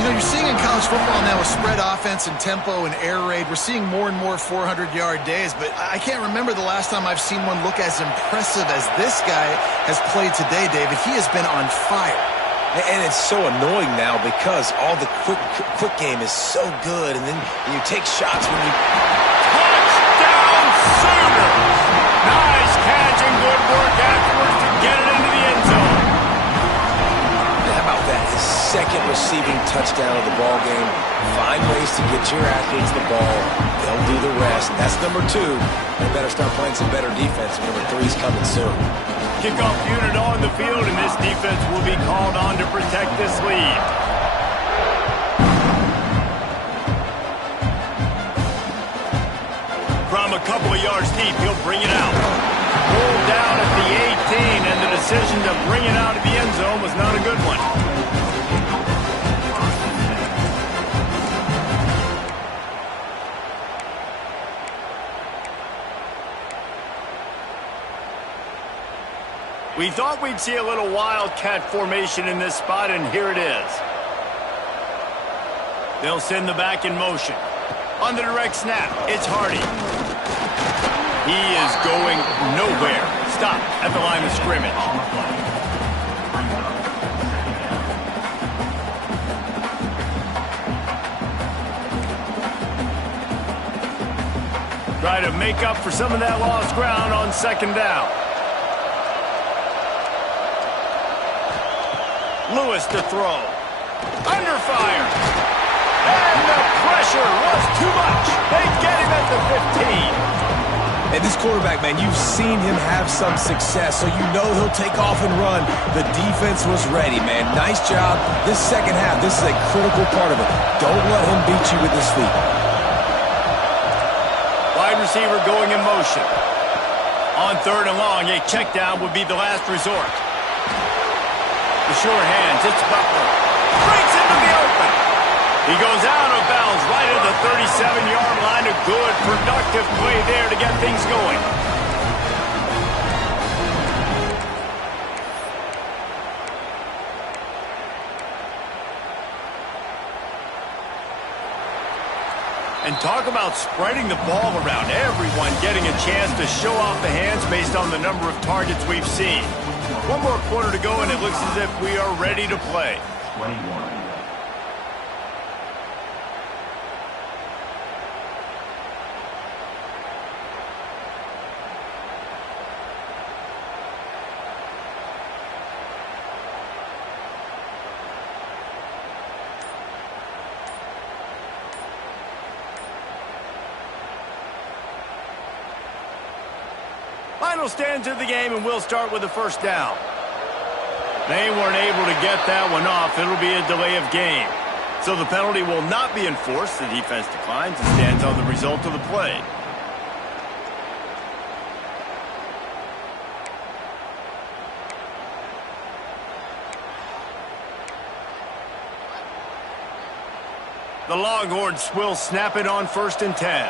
You know, you're seeing in college football now a spread offense and tempo and air raid. We're seeing more and more 400-yard days, but I can't remember the last time I've seen one look as impressive as this guy has played today, David. He has been on fire. And it's so annoying now because all the quick game is so good, and then you take shots when you... Touchdown Sooners! Nice catch and good work afterwards to get it into the end zone. How about that? His second receiving touchdown of the ball game. Find ways to get your athletes the ball. They'll do the rest. That's number 2. They better start playing some better defense. Number 3's coming soon. Kickoff unit on the field, and this defense will be called on to protect this lead. From a couple of yards deep, he'll bring it out. Pulled down at the 18, and the decision to bring it out of the end zone was not a good one. We thought we'd see a little wildcat formation in this spot, and here it is. They'll send the back in motion. On the direct snap, it's Hardy. He is going nowhere. Stop at the line of scrimmage. Try to make up for some of that lost ground on second down. Lewis to throw. Under fire. And the pressure was too much. They get him at the 15. And this quarterback, man, you've seen him have some success, so you know he'll take off and run. The defense was ready, man. Nice job. This second half, this is a critical part of it. Don't let him beat you with his feet. Wide receiver going in motion. On third and long, a check down would be the last resort. The sure hands, it's Butler. Breaks into the open. He goes out of bounds right at the 37-yard line. A good, productive play there to get things going. And talk about spreading the ball around. Everyone getting a chance to show off the hands based on the number of targets we've seen. One more quarter to go, and it looks as if we are ready to play. 21. Final stands of the game, and we'll start with the first down. They weren't able to get that one off. It'll be a delay of game. So the penalty will not be enforced. The defense declines and stands on the result of the play. The Longhorns will snap it on 1st and 10.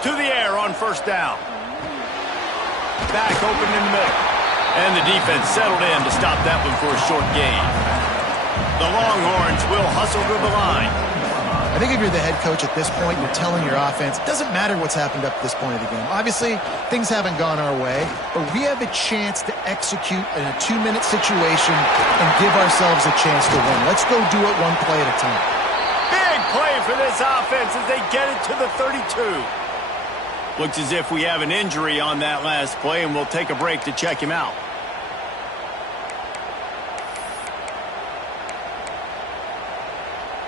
To the air on 1st down. Back open in the middle. And the defense settled in to stop that one for a short gain. The Longhorns will hustle to the line. I think if you're the head coach at this point, you're telling your offense, it doesn't matter what's happened up to this point of the game. Obviously, things haven't gone our way, but we have a chance to execute in a 2-minute situation and give ourselves a chance to win. Let's go do it one play at a time. Big play for this offense as they get it to the 32. Looks as if we have an injury on that last play, and we'll take a break to check him out.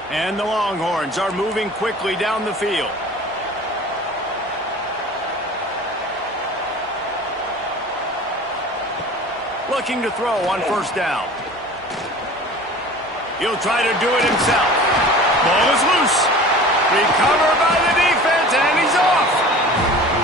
And the Longhorns are moving quickly down the field. Looking to throw on 1st down. He'll try to do it himself. Ball is loose. Recovered by the defense, and he's off.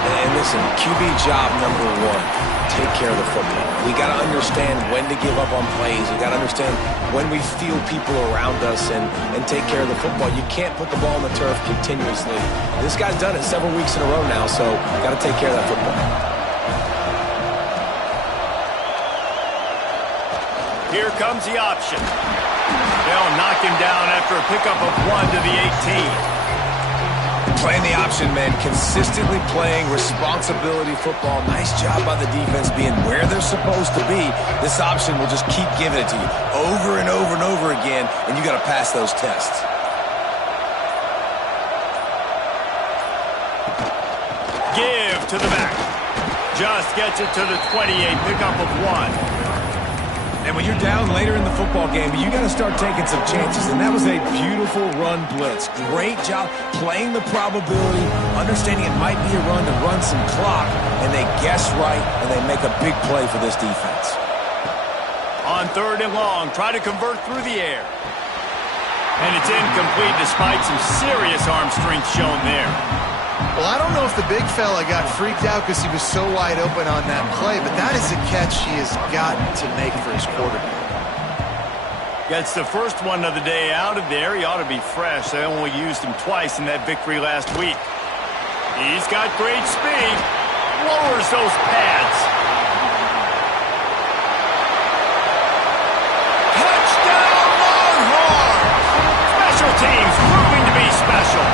And listen, QB job number 1. Take care of the football. We got to understand when to give up on plays. We got to understand when we feel people around us and take care of the football. You can't put the ball on the turf continuously. This guy's done it several weeks in a row now, so got to take care of that football. Here comes the option. They'll knock him down after a pickup of 1 to the 18. Playing the option, man. Consistently playing responsibility football. Nice job by the defense being where they're supposed to be. This option will just keep giving it to you over and over and over again, and you got to pass those tests. Give to the back. Just gets it to the 28, pickup of 1. And when you're down later in the football game, you got to start taking some chances. And that was a beautiful run blitz. Great job playing the probability, understanding it might be a run to run some clock, and they guess right, and they make a big play for this defense. On 3rd and long, try to convert through the air. And it's incomplete despite some serious arm strength shown there. Well, I don't know if the big fella got freaked out because he was so wide open on that play, but that is a catch he has got to make for his quarterback. Gets the first one of the day out of there. He ought to be fresh. They only used him twice in that victory last week. He's got great speed. Lowers those pads. Touchdown Longhorns! Special teams proving to be special.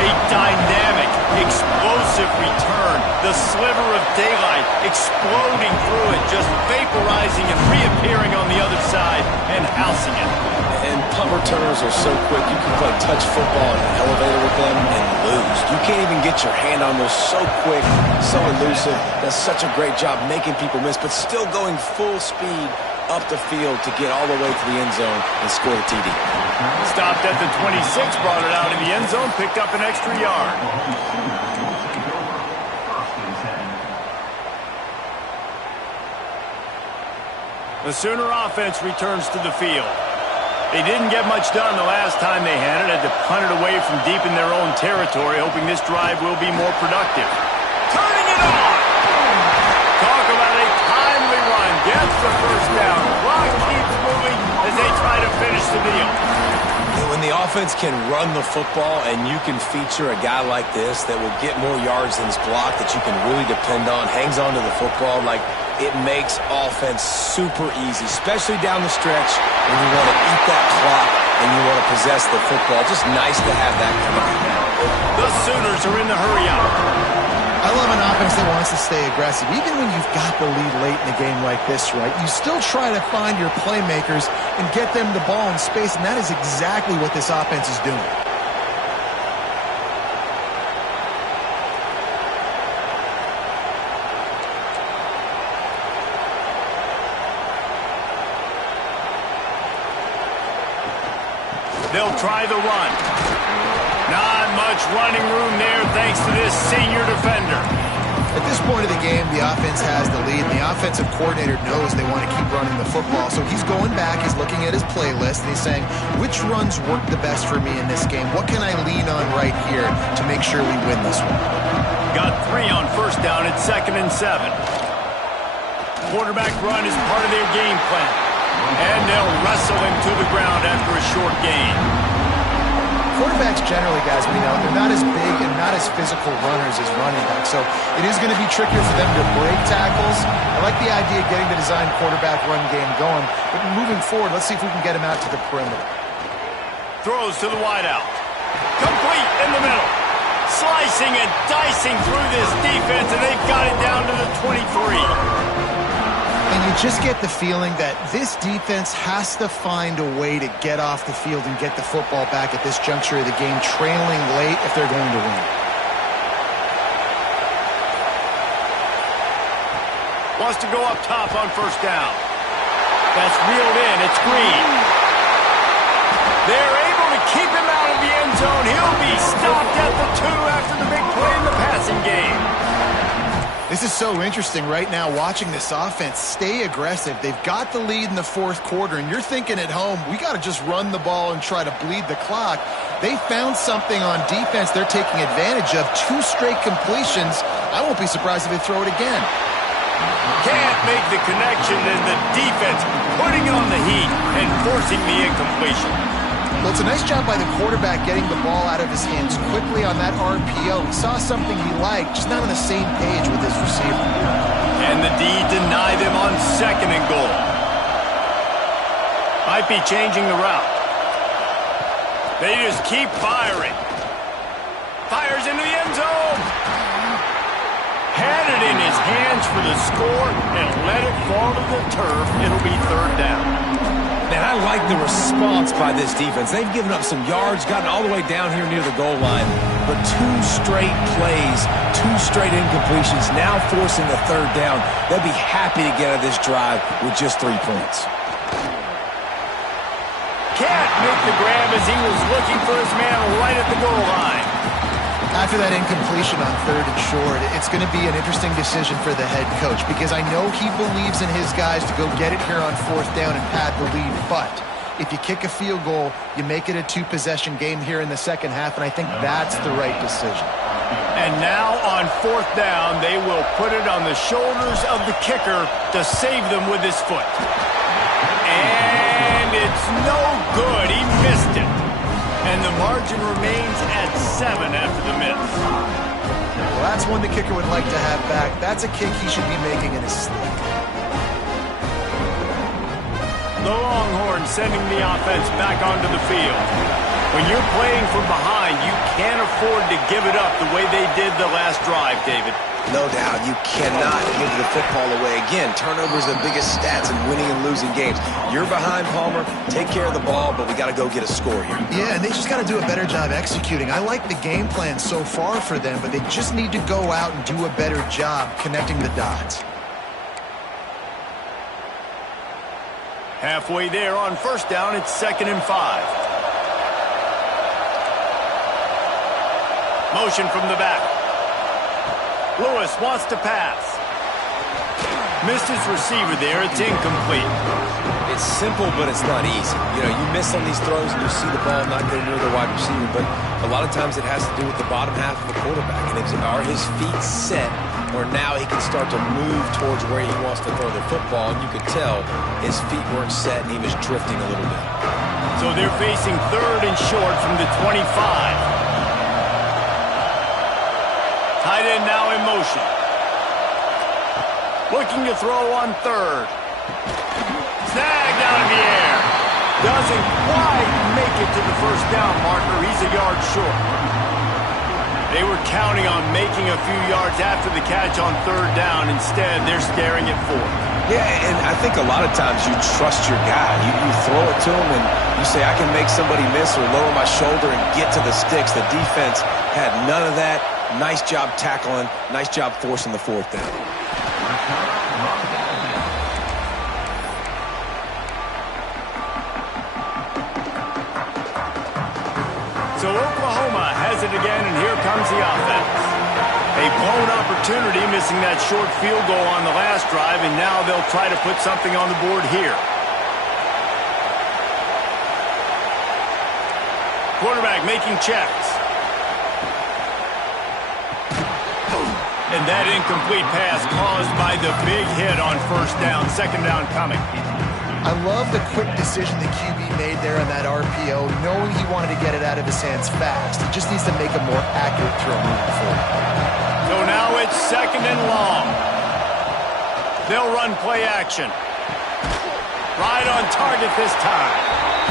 A dynamic, explosive return. The sliver of daylight exploding through it, just vaporizing and reappearing on the other side and housing it. And punt returners are so quick. You can play touch football in the elevator with them and lose. You can't even get your hand on those. So quick, so elusive. Does such a great job making people miss, but still going full speed up the field to get all the way to the end zone and score the TD. Stopped at the 26, brought it out in the end zone, picked up an extra yard. The Sooner offense returns to the field. They didn't get much done the last time they had it. Had to punt it away from deep in their own territory, hoping this drive will be more productive. Turning it on! Talk about a timely run. Gets the first down. Clock keeps moving as they try to finish the deal. When the offense can run the football and you can feature a guy like this that will get more yards than his block that you can really depend on, hangs on to the football, like it makes offense super easy, especially down the stretch when you want to eat that clock and you want to possess the football. Just nice to have that coming out. The Sooners are in the hurry-up. I love an offense that wants to stay aggressive. Even when you've got the lead late in a game like this, right, you still try to find your playmakers and get them the ball in space, and that is exactly what this offense is doing. They'll try the run. Not much running room there thanks to this senior defender. At this point of the game, the offense has the lead, and the offensive coordinator knows they want to keep running the football. So he's going back, he's looking at his playlist, and he's saying, which runs work the best for me in this game? What can I lean on right here to make sure we win this one? Got 3 on 1st down at 2nd and 7. Quarterback run is part of their game plan. And they'll wrestle him to the ground after a short gain. Quarterbacks generally, guys, we know, they're not as big and not as physical runners as running backs, so it is going to be trickier for them to break tackles. I like the idea of getting the design quarterback run game going, but moving forward, let's see if we can get him out to the perimeter. Throws to the wideout. Complete in the middle. Slicing and dicing through this defense, and they've got it down to the 23. And you just get the feeling that this defense has to find a way to get off the field and get the football back at this juncture of the game, trailing late if they're going to win. Wants to go up top on first down. That's reeled in. It's Green. They're able to keep him out of the end zone. He'll be stopped at the 2 after the big play in the passing game. This is so interesting right now, watching this offense stay aggressive. They've got the lead in the fourth quarter, and you're thinking at home, we got to just run the ball and try to bleed the clock. They found something on defense they're taking advantage of. 2 straight completions. I won't be surprised if they throw it again. Can't make the connection, and the defense putting on the heat and forcing the incompletion. Well, it's a nice job by the quarterback getting the ball out of his hands quickly on that RPO. He saw something he liked, just not on the same page with his receiver. And the D deny them on second and goal. Might be changing the route. They just keep firing. Fires into the end zone. Had it in his hands for the score and let it fall to the turf. It'll be third down. Man, I like the response by this defense. They've given up some yards, gotten all the way down here near the goal line. But 2 straight plays, 2 straight incompletions, now forcing a third down. They'll be happy to get out of this drive with just 3 points. Can't make the grab as he was looking for his man right at the goal line. After that incompletion on third and short, it's going to be an interesting decision for the head coach because I know he believes in his guys to go get it here on fourth down and pad the lead, but if you kick a field goal, you make it a 2-possession game here in the second half, and I think that's the right decision. And now on fourth down, they will put it on the shoulders of the kicker to save them with his foot. And it's no good. He missed it. And the margin remains at 7 after the miss. Well, that's one the kicker would like to have back. That's a kick he should be making in his sleep. The Longhorns sending the offense back onto the field. When you're playing from behind, you can't afford to give it up the way they did the last drive, David. No doubt, you cannot give the football away. Again, turnovers are the biggest stats in winning and losing games. You're behind, Palmer. Take care of the ball, but we got to go get a score here. Yeah, and they just got to do a better job executing. I like the game plan so far for them, but they just need to go out and do a better job connecting the dots. Halfway there on first down, it's 2nd and 5. Motion from the back. Lewis wants to pass. Missed his receiver there. It's incomplete. It's simple, but it's not easy. You know, you miss on these throws and you see the ball not go near the wide receiver, but a lot of times it has to do with the bottom half of the quarterback. And are his feet set, or now he can start to move towards where he wants to throw the football, and you could tell his feet weren't set and he was drifting a little bit. So they're facing 3rd and short from the 25. Tight end now in motion. Looking to throw on 3rd. Snagged out of the air. Doesn't quite make it to the first down marker. He's a yard short. They were counting on making a few yards after the catch on 3rd down. Instead, they're staring at 4th. Yeah, and I think a lot of times you trust your guy. You throw it to him and you say, I can make somebody miss or lower my shoulder and get to the sticks. The defense had none of that. Nice job tackling. Nice job forcing the 4th down. So Oklahoma has it again, and here comes the offense. A blown opportunity, missing that short field goal on the last drive, and now they'll try to put something on the board here. Quarterback making checks. And that incomplete pass caused by the big hit on first down, second down coming. I love the quick decision the QB made there on that RPO, knowing he wanted to get it out of his hands fast. He just needs to make a more accurate throw moving forward. So now it's second and long. They'll run play action. Right on target this time.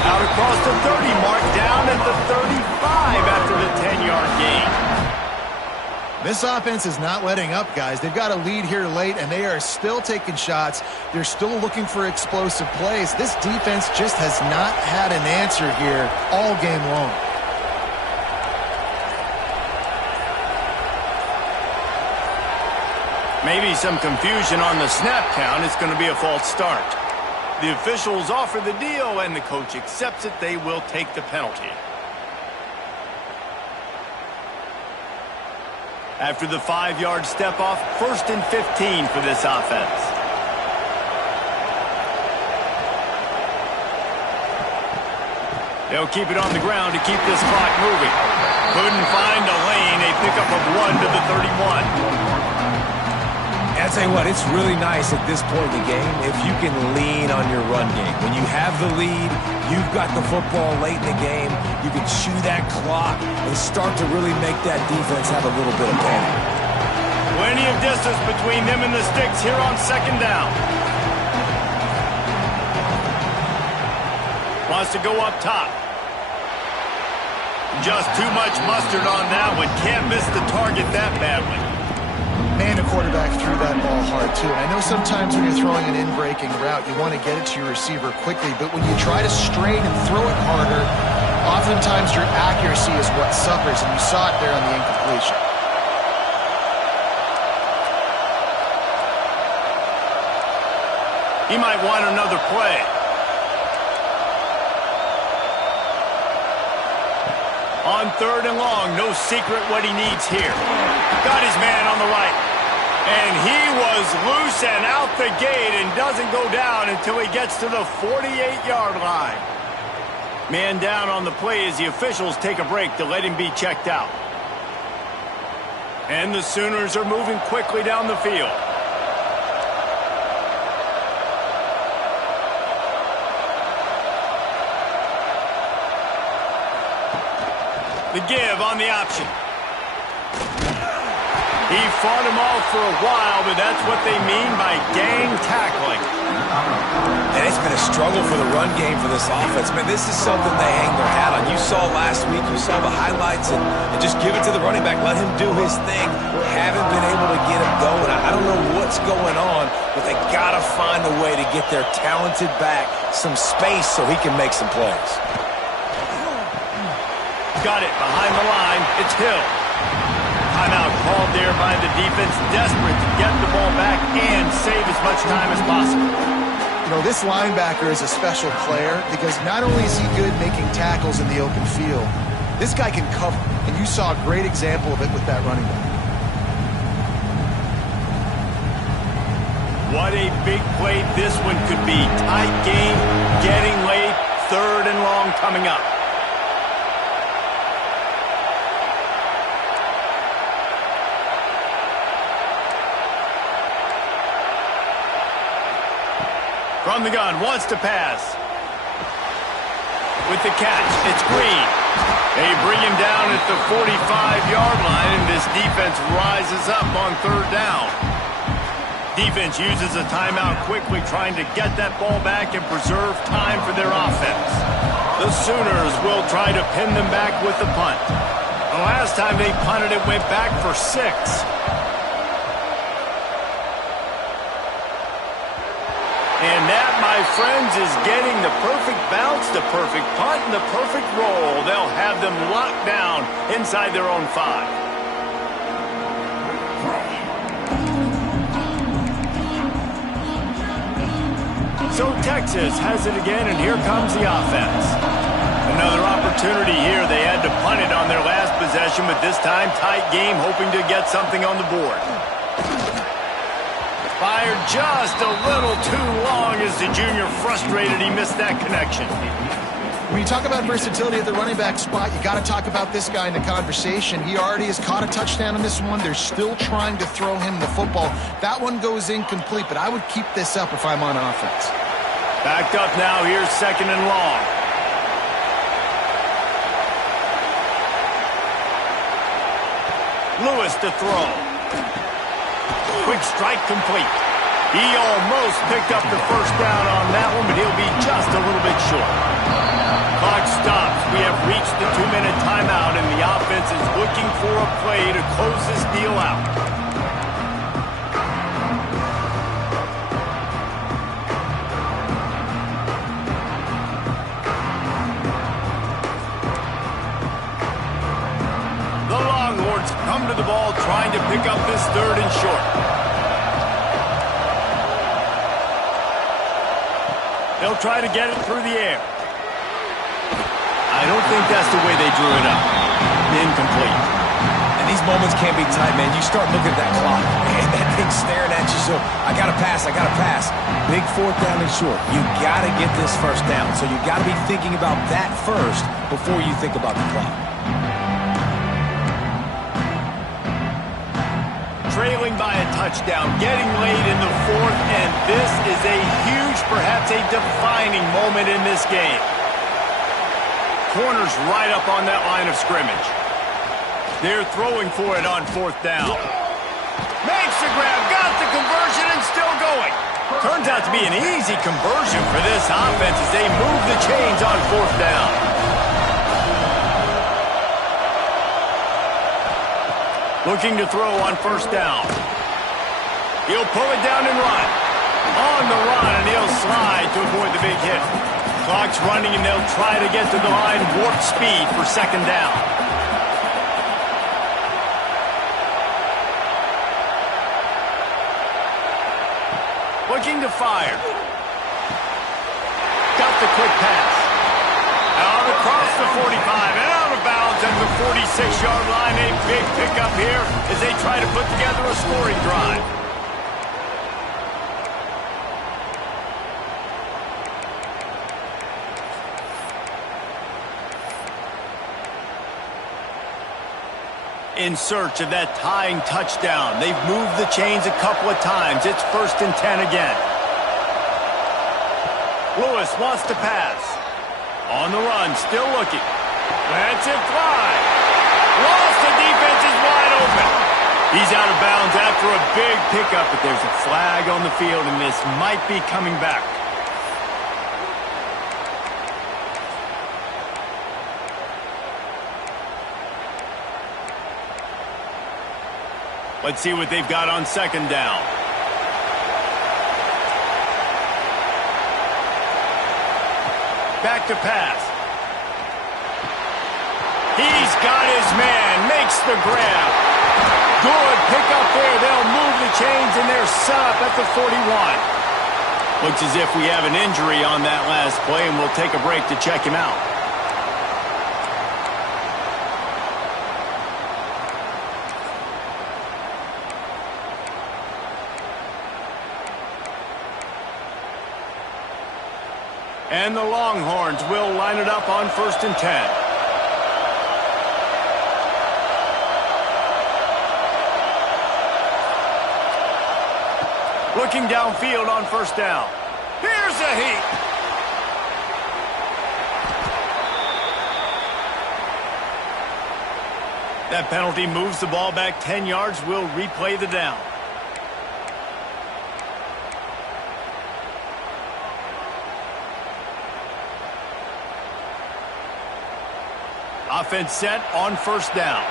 Out across the 30 mark, down at the 35 after the 10-yard gain. This offense is not letting up, guys. They've got a lead here late, and they are still taking shots. They're still looking for explosive plays. This defense just has not had an answer here all game long. Maybe some confusion on the snap count. It's going to be a false start. The officials offer the deal, and the coach accepts it. They will take the penalty. After the 5-yard step-off, 1st and 15 for this offense. They'll keep it on the ground to keep this clock moving. Couldn't find a lane. A pickup of 1 to the 31. And I'll tell you what, it's really nice at this point in the game if you can lean on your run game. When you have the lead, you've got the football late in the game, you can chew that clock and start to really make that defense have a little bit of panic. Plenty of distance between them and the sticks here on second down. Wants to go up top. Just too much mustard on that one. Can't miss the target that badly. Man, the quarterback threw that ball hard, too. And I know sometimes when you're throwing an in-breaking route, you want to get it to your receiver quickly. But when you try to strain and throw it harder, oftentimes your accuracy is what suffers. And you saw it there on the incompletion. He might want another play. On 3rd and long, no secret what he needs here. Got his man on the right. And he was loose and out the gate and doesn't go down until he gets to the 48-yard line. Man down on the play as the officials take a break to let him be checked out. And the Sooners are moving quickly down the field. The give on the option. He fought him off for a while, but that's what they mean by gang tackling. And it's been a struggle for the run game for this offense. Man, this is something they hang their hat on. You saw last week, you saw the highlights, and just give it to the running back. Let him do his thing. Haven't been able to get him going. I don't know what's going on, but they got to find a way to get their talented back some space so he can make some plays. Got it behind the line. It's Hill. Timeout called there by the defense, desperate to get the ball back and save as much time as possible. You know, this linebacker is a special player because not only is he good making tackles in the open field, this guy can cover, and you saw a great example of it with that running back. What a big play this one could be. Tight game, getting late, 3rd and long coming up. From the gun, wants to pass. With the catch, it's Green. They bring him down at the 45-yard line, and this defense rises up on 3rd down. Defense uses a timeout quickly, trying to get that ball back and preserve time for their offense. The Sooners will try to pin them back with the punt. The last time they punted, it went back for 6. And that, my friends, is getting the perfect bounce, the perfect punt, and the perfect roll. They'll have them locked down inside their own 5. So Texas has it again, and here comes the offense. Another opportunity here. They had to punt it on their last possession, but this time tight game, hoping to get something on the board. Fired just a little too long as the junior frustrated. He missed that connection. When you talk about versatility at the running back spot, you got to talk about this guy in the conversation. He already has caught a touchdown in this one. They're still trying to throw him the football. That one goes incomplete, but I would keep this up if I'm on offense. Backed up now. Here's 2nd and long. Lewis to throw. Quick strike complete. He almost picked up the first down on that one, but he'll be just a little bit short. Clock stops. We have reached the 2-minute timeout, and the offense is looking for a play to close this deal out. The Longhorns come to the ball trying to pick up this 3rd and short. They'll try to get it through the air. I don't think that's the way they drew it up. Incomplete. And these moments can't be tight, man. You start looking at that clock, and that thing's staring at you, so I got to pass, I got to pass. Big 4th down and short. You got to get this first down, so you got to be thinking about that first before you think about the clock. Trailing by a touchdown, getting late in the 4th, and this is a huge, perhaps a defining moment in this game. Corner's right up on that line of scrimmage. They're throwing for it on 4th down. Makes the grab, got the conversion, and still going. Turns out to be an easy conversion for this offense as they move the chains on 4th down. Looking to throw on 1st down. He'll pull it down and run. On the run, and he'll slide to avoid the big hit. Clock's running, and they'll try to get to the line warp speed for 2nd down. Looking to fire. Got the quick pass. Out across the 45 and out of bounds at the 46-yard line. A big pickup here as they try to put together a scoring drive. In search of that tying touchdown. They've moved the chains a couple of times. It's 1st and 10 again. Lewis wants to pass. On the run, still looking. Lets it fly. Lost, the defense is wide open. He's out of bounds after a big pickup, but there's a flag on the field, and this might be coming back. Let's see what they've got on 2nd down. Back to pass. He's got his man. Makes the grab. Good pickup there. They'll move the chains, and they're set up at the 41. Looks as if we have an injury on that last play, and we'll take a break to check him out. And the Longhorns will line it up on 1st and 10. Looking downfield on 1st down. Here's a heat. That penalty moves the ball back 10 yards. We'll replay the down. Offense set on 1st down.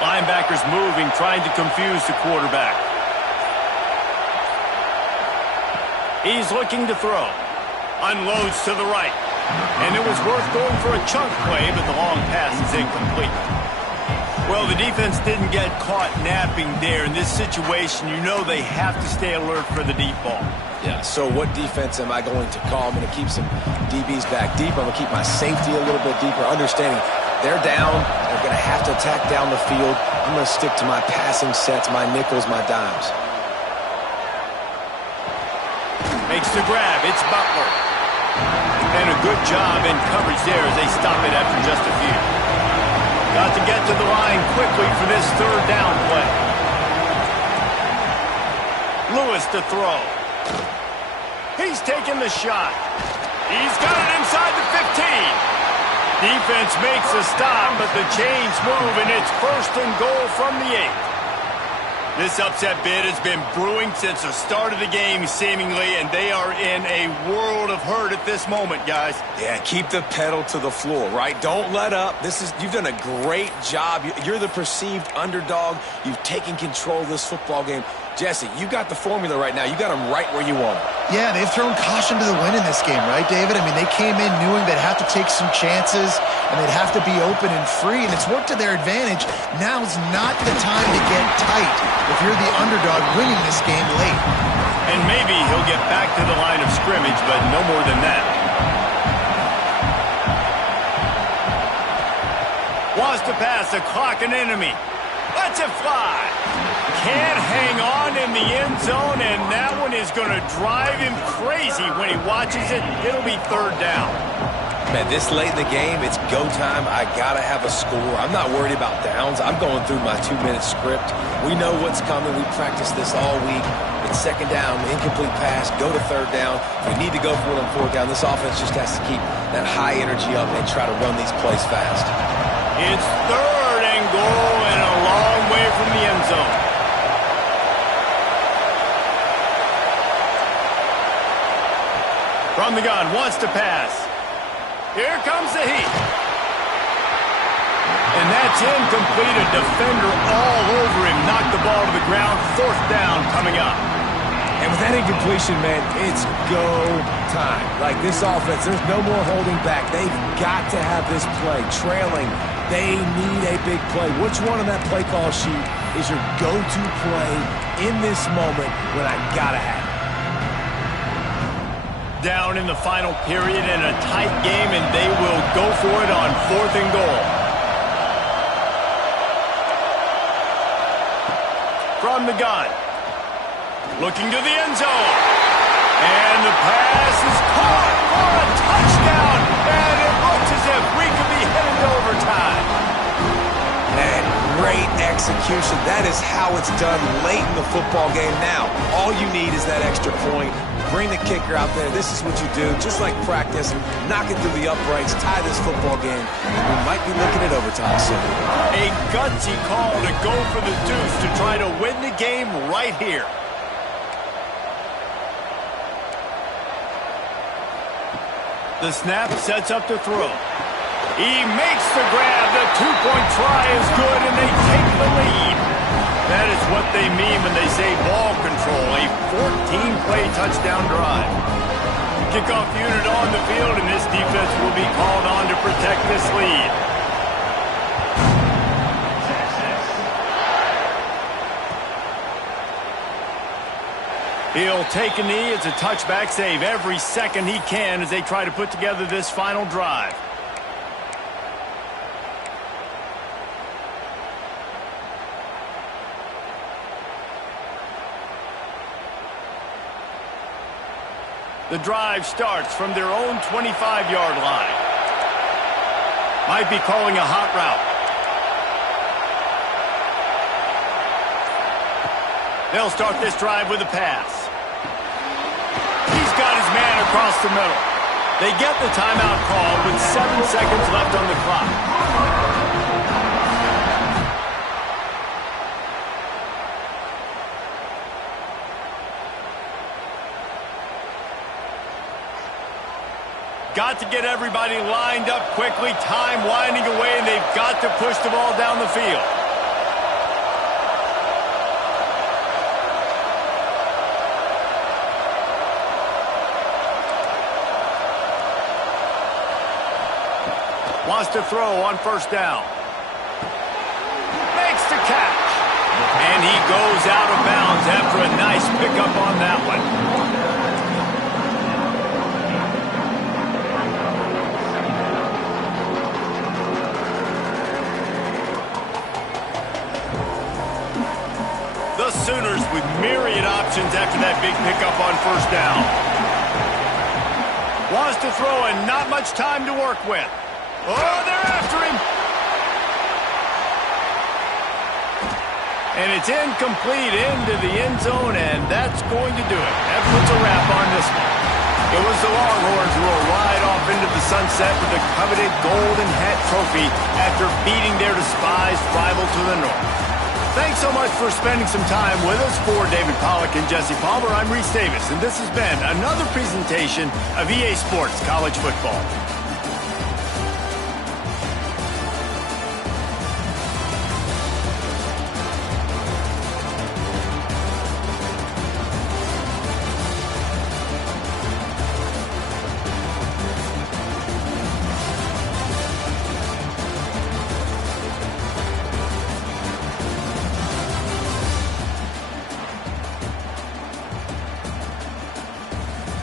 Linebackers moving, trying to confuse the quarterback. He's looking to throw. Unloads to the right. And it was worth going for a chunk play, but the long pass is incomplete. Well, the defense didn't get caught napping there. In this situation, you know they have to stay alert for the deep ball. Yeah, so what defense am I going to call? I'm going to keep some DBs back deep. I'm going to keep my safety a little bit deeper, understanding they're down. They're going to have to attack down the field. I'm going to stick to my passing sets, my nickels, my dimes. Makes the grab. It's Butler. And a good job in coverage there as they stop it after just a few. Got to get to the line quickly for this third down play. Lewis to throw. He's taking the shot. He's got it inside the 15. Defense makes a stop, but the chains move, and it's 1st and goal from the 8. This upset bid has been brewing since the start of the game, seemingly, and they are in a world of hurt at this moment, guys. Yeah, keep the pedal to the floor, right? Don't let up. You've done a great job. You're the perceived underdog. You've taken control of this football game. Jesse, you got the formula right now. You got them right where you want them. Yeah, they've thrown caution to the wind in this game, right, David? I mean, they came in knowing they'd have to take some chances, and they'd have to be open and free, and it's worked to their advantage. Now's not the time to get tight if you're the underdog winning this game late. And maybe he'll get back to the line of scrimmage, but no more than that. Wants to pass, a clock an enemy. Lets it fly. Can't hang on in the end zone, and that one is going to drive him crazy when he watches it. It'll be 3rd down. Man, this late in the game, it's go time. I got to have a score. I'm not worried about downs. I'm going through my 2-minute script. We know what's coming. We practiced this all week. It's 2nd down, incomplete pass, go to 3rd down. If we need to go for it on 4th down, this offense just has to keep that high energy up and try to run these plays fast. It's 3rd and goal and a long way from the end zone. From the gun, wants to pass. Here comes the heat. And that's incomplete. A defender all over him. Knocked the ball to the ground. 4th down coming up. And with that incompletion, man, it's go time. Like this offense, there's no more holding back. They've got to have this play. Trailing, they need a big play. Which one on that play call sheet is your go-to play in this moment when I gotta have it? Down in the final period in a tight game, and they will go for it on 4th and goal. From the gun. Looking to the end zone. And the pass is caught for a touchdown. And it looks as if we could be headed to overtime. And great execution. That is how it's done late in the football game. Now, all you need is that extra point. Bring the kicker out there. This is what you do. Just like practice, knock it through the uprights, tie this football game, and we might be looking at overtime soon. A gutsy call to go for the deuce to try to win the game right here. The snap sets up to throw. He makes the grab. The 2-point try is good, and they take the lead. That is what they mean when they say ball control. A 14-play touchdown drive. Kickoff unit on the field, and this defense will be called on to protect this lead. He'll take a knee. It's a touchback save every second he can as they try to put together this final drive. The drive starts from their own 25-yard line. Might be calling a hot route. They'll start this drive with a pass. He's got his man across the middle. They get the timeout call with 7 seconds left on the clock. Got to get everybody lined up quickly. Time winding away, and they've got to push the ball down the field. Wants to throw on 1st down. Makes the catch. And he goes out of bounds after a nice pickup on that one. The Sooners with myriad options after that big pickup on 1st down. Wants to throw and not much time to work with. Oh, they're after him. And it's incomplete into the end zone, and that's going to do it. That puts a wrap on this one. It was the Longhorns who will ride off into the sunset with the coveted Golden Hat Trophy after beating their despised rival to the north. Thanks so much for spending some time with us. For David Pollack and Jesse Palmer, I'm Reese Davis, and this has been another presentation of EA Sports College Football.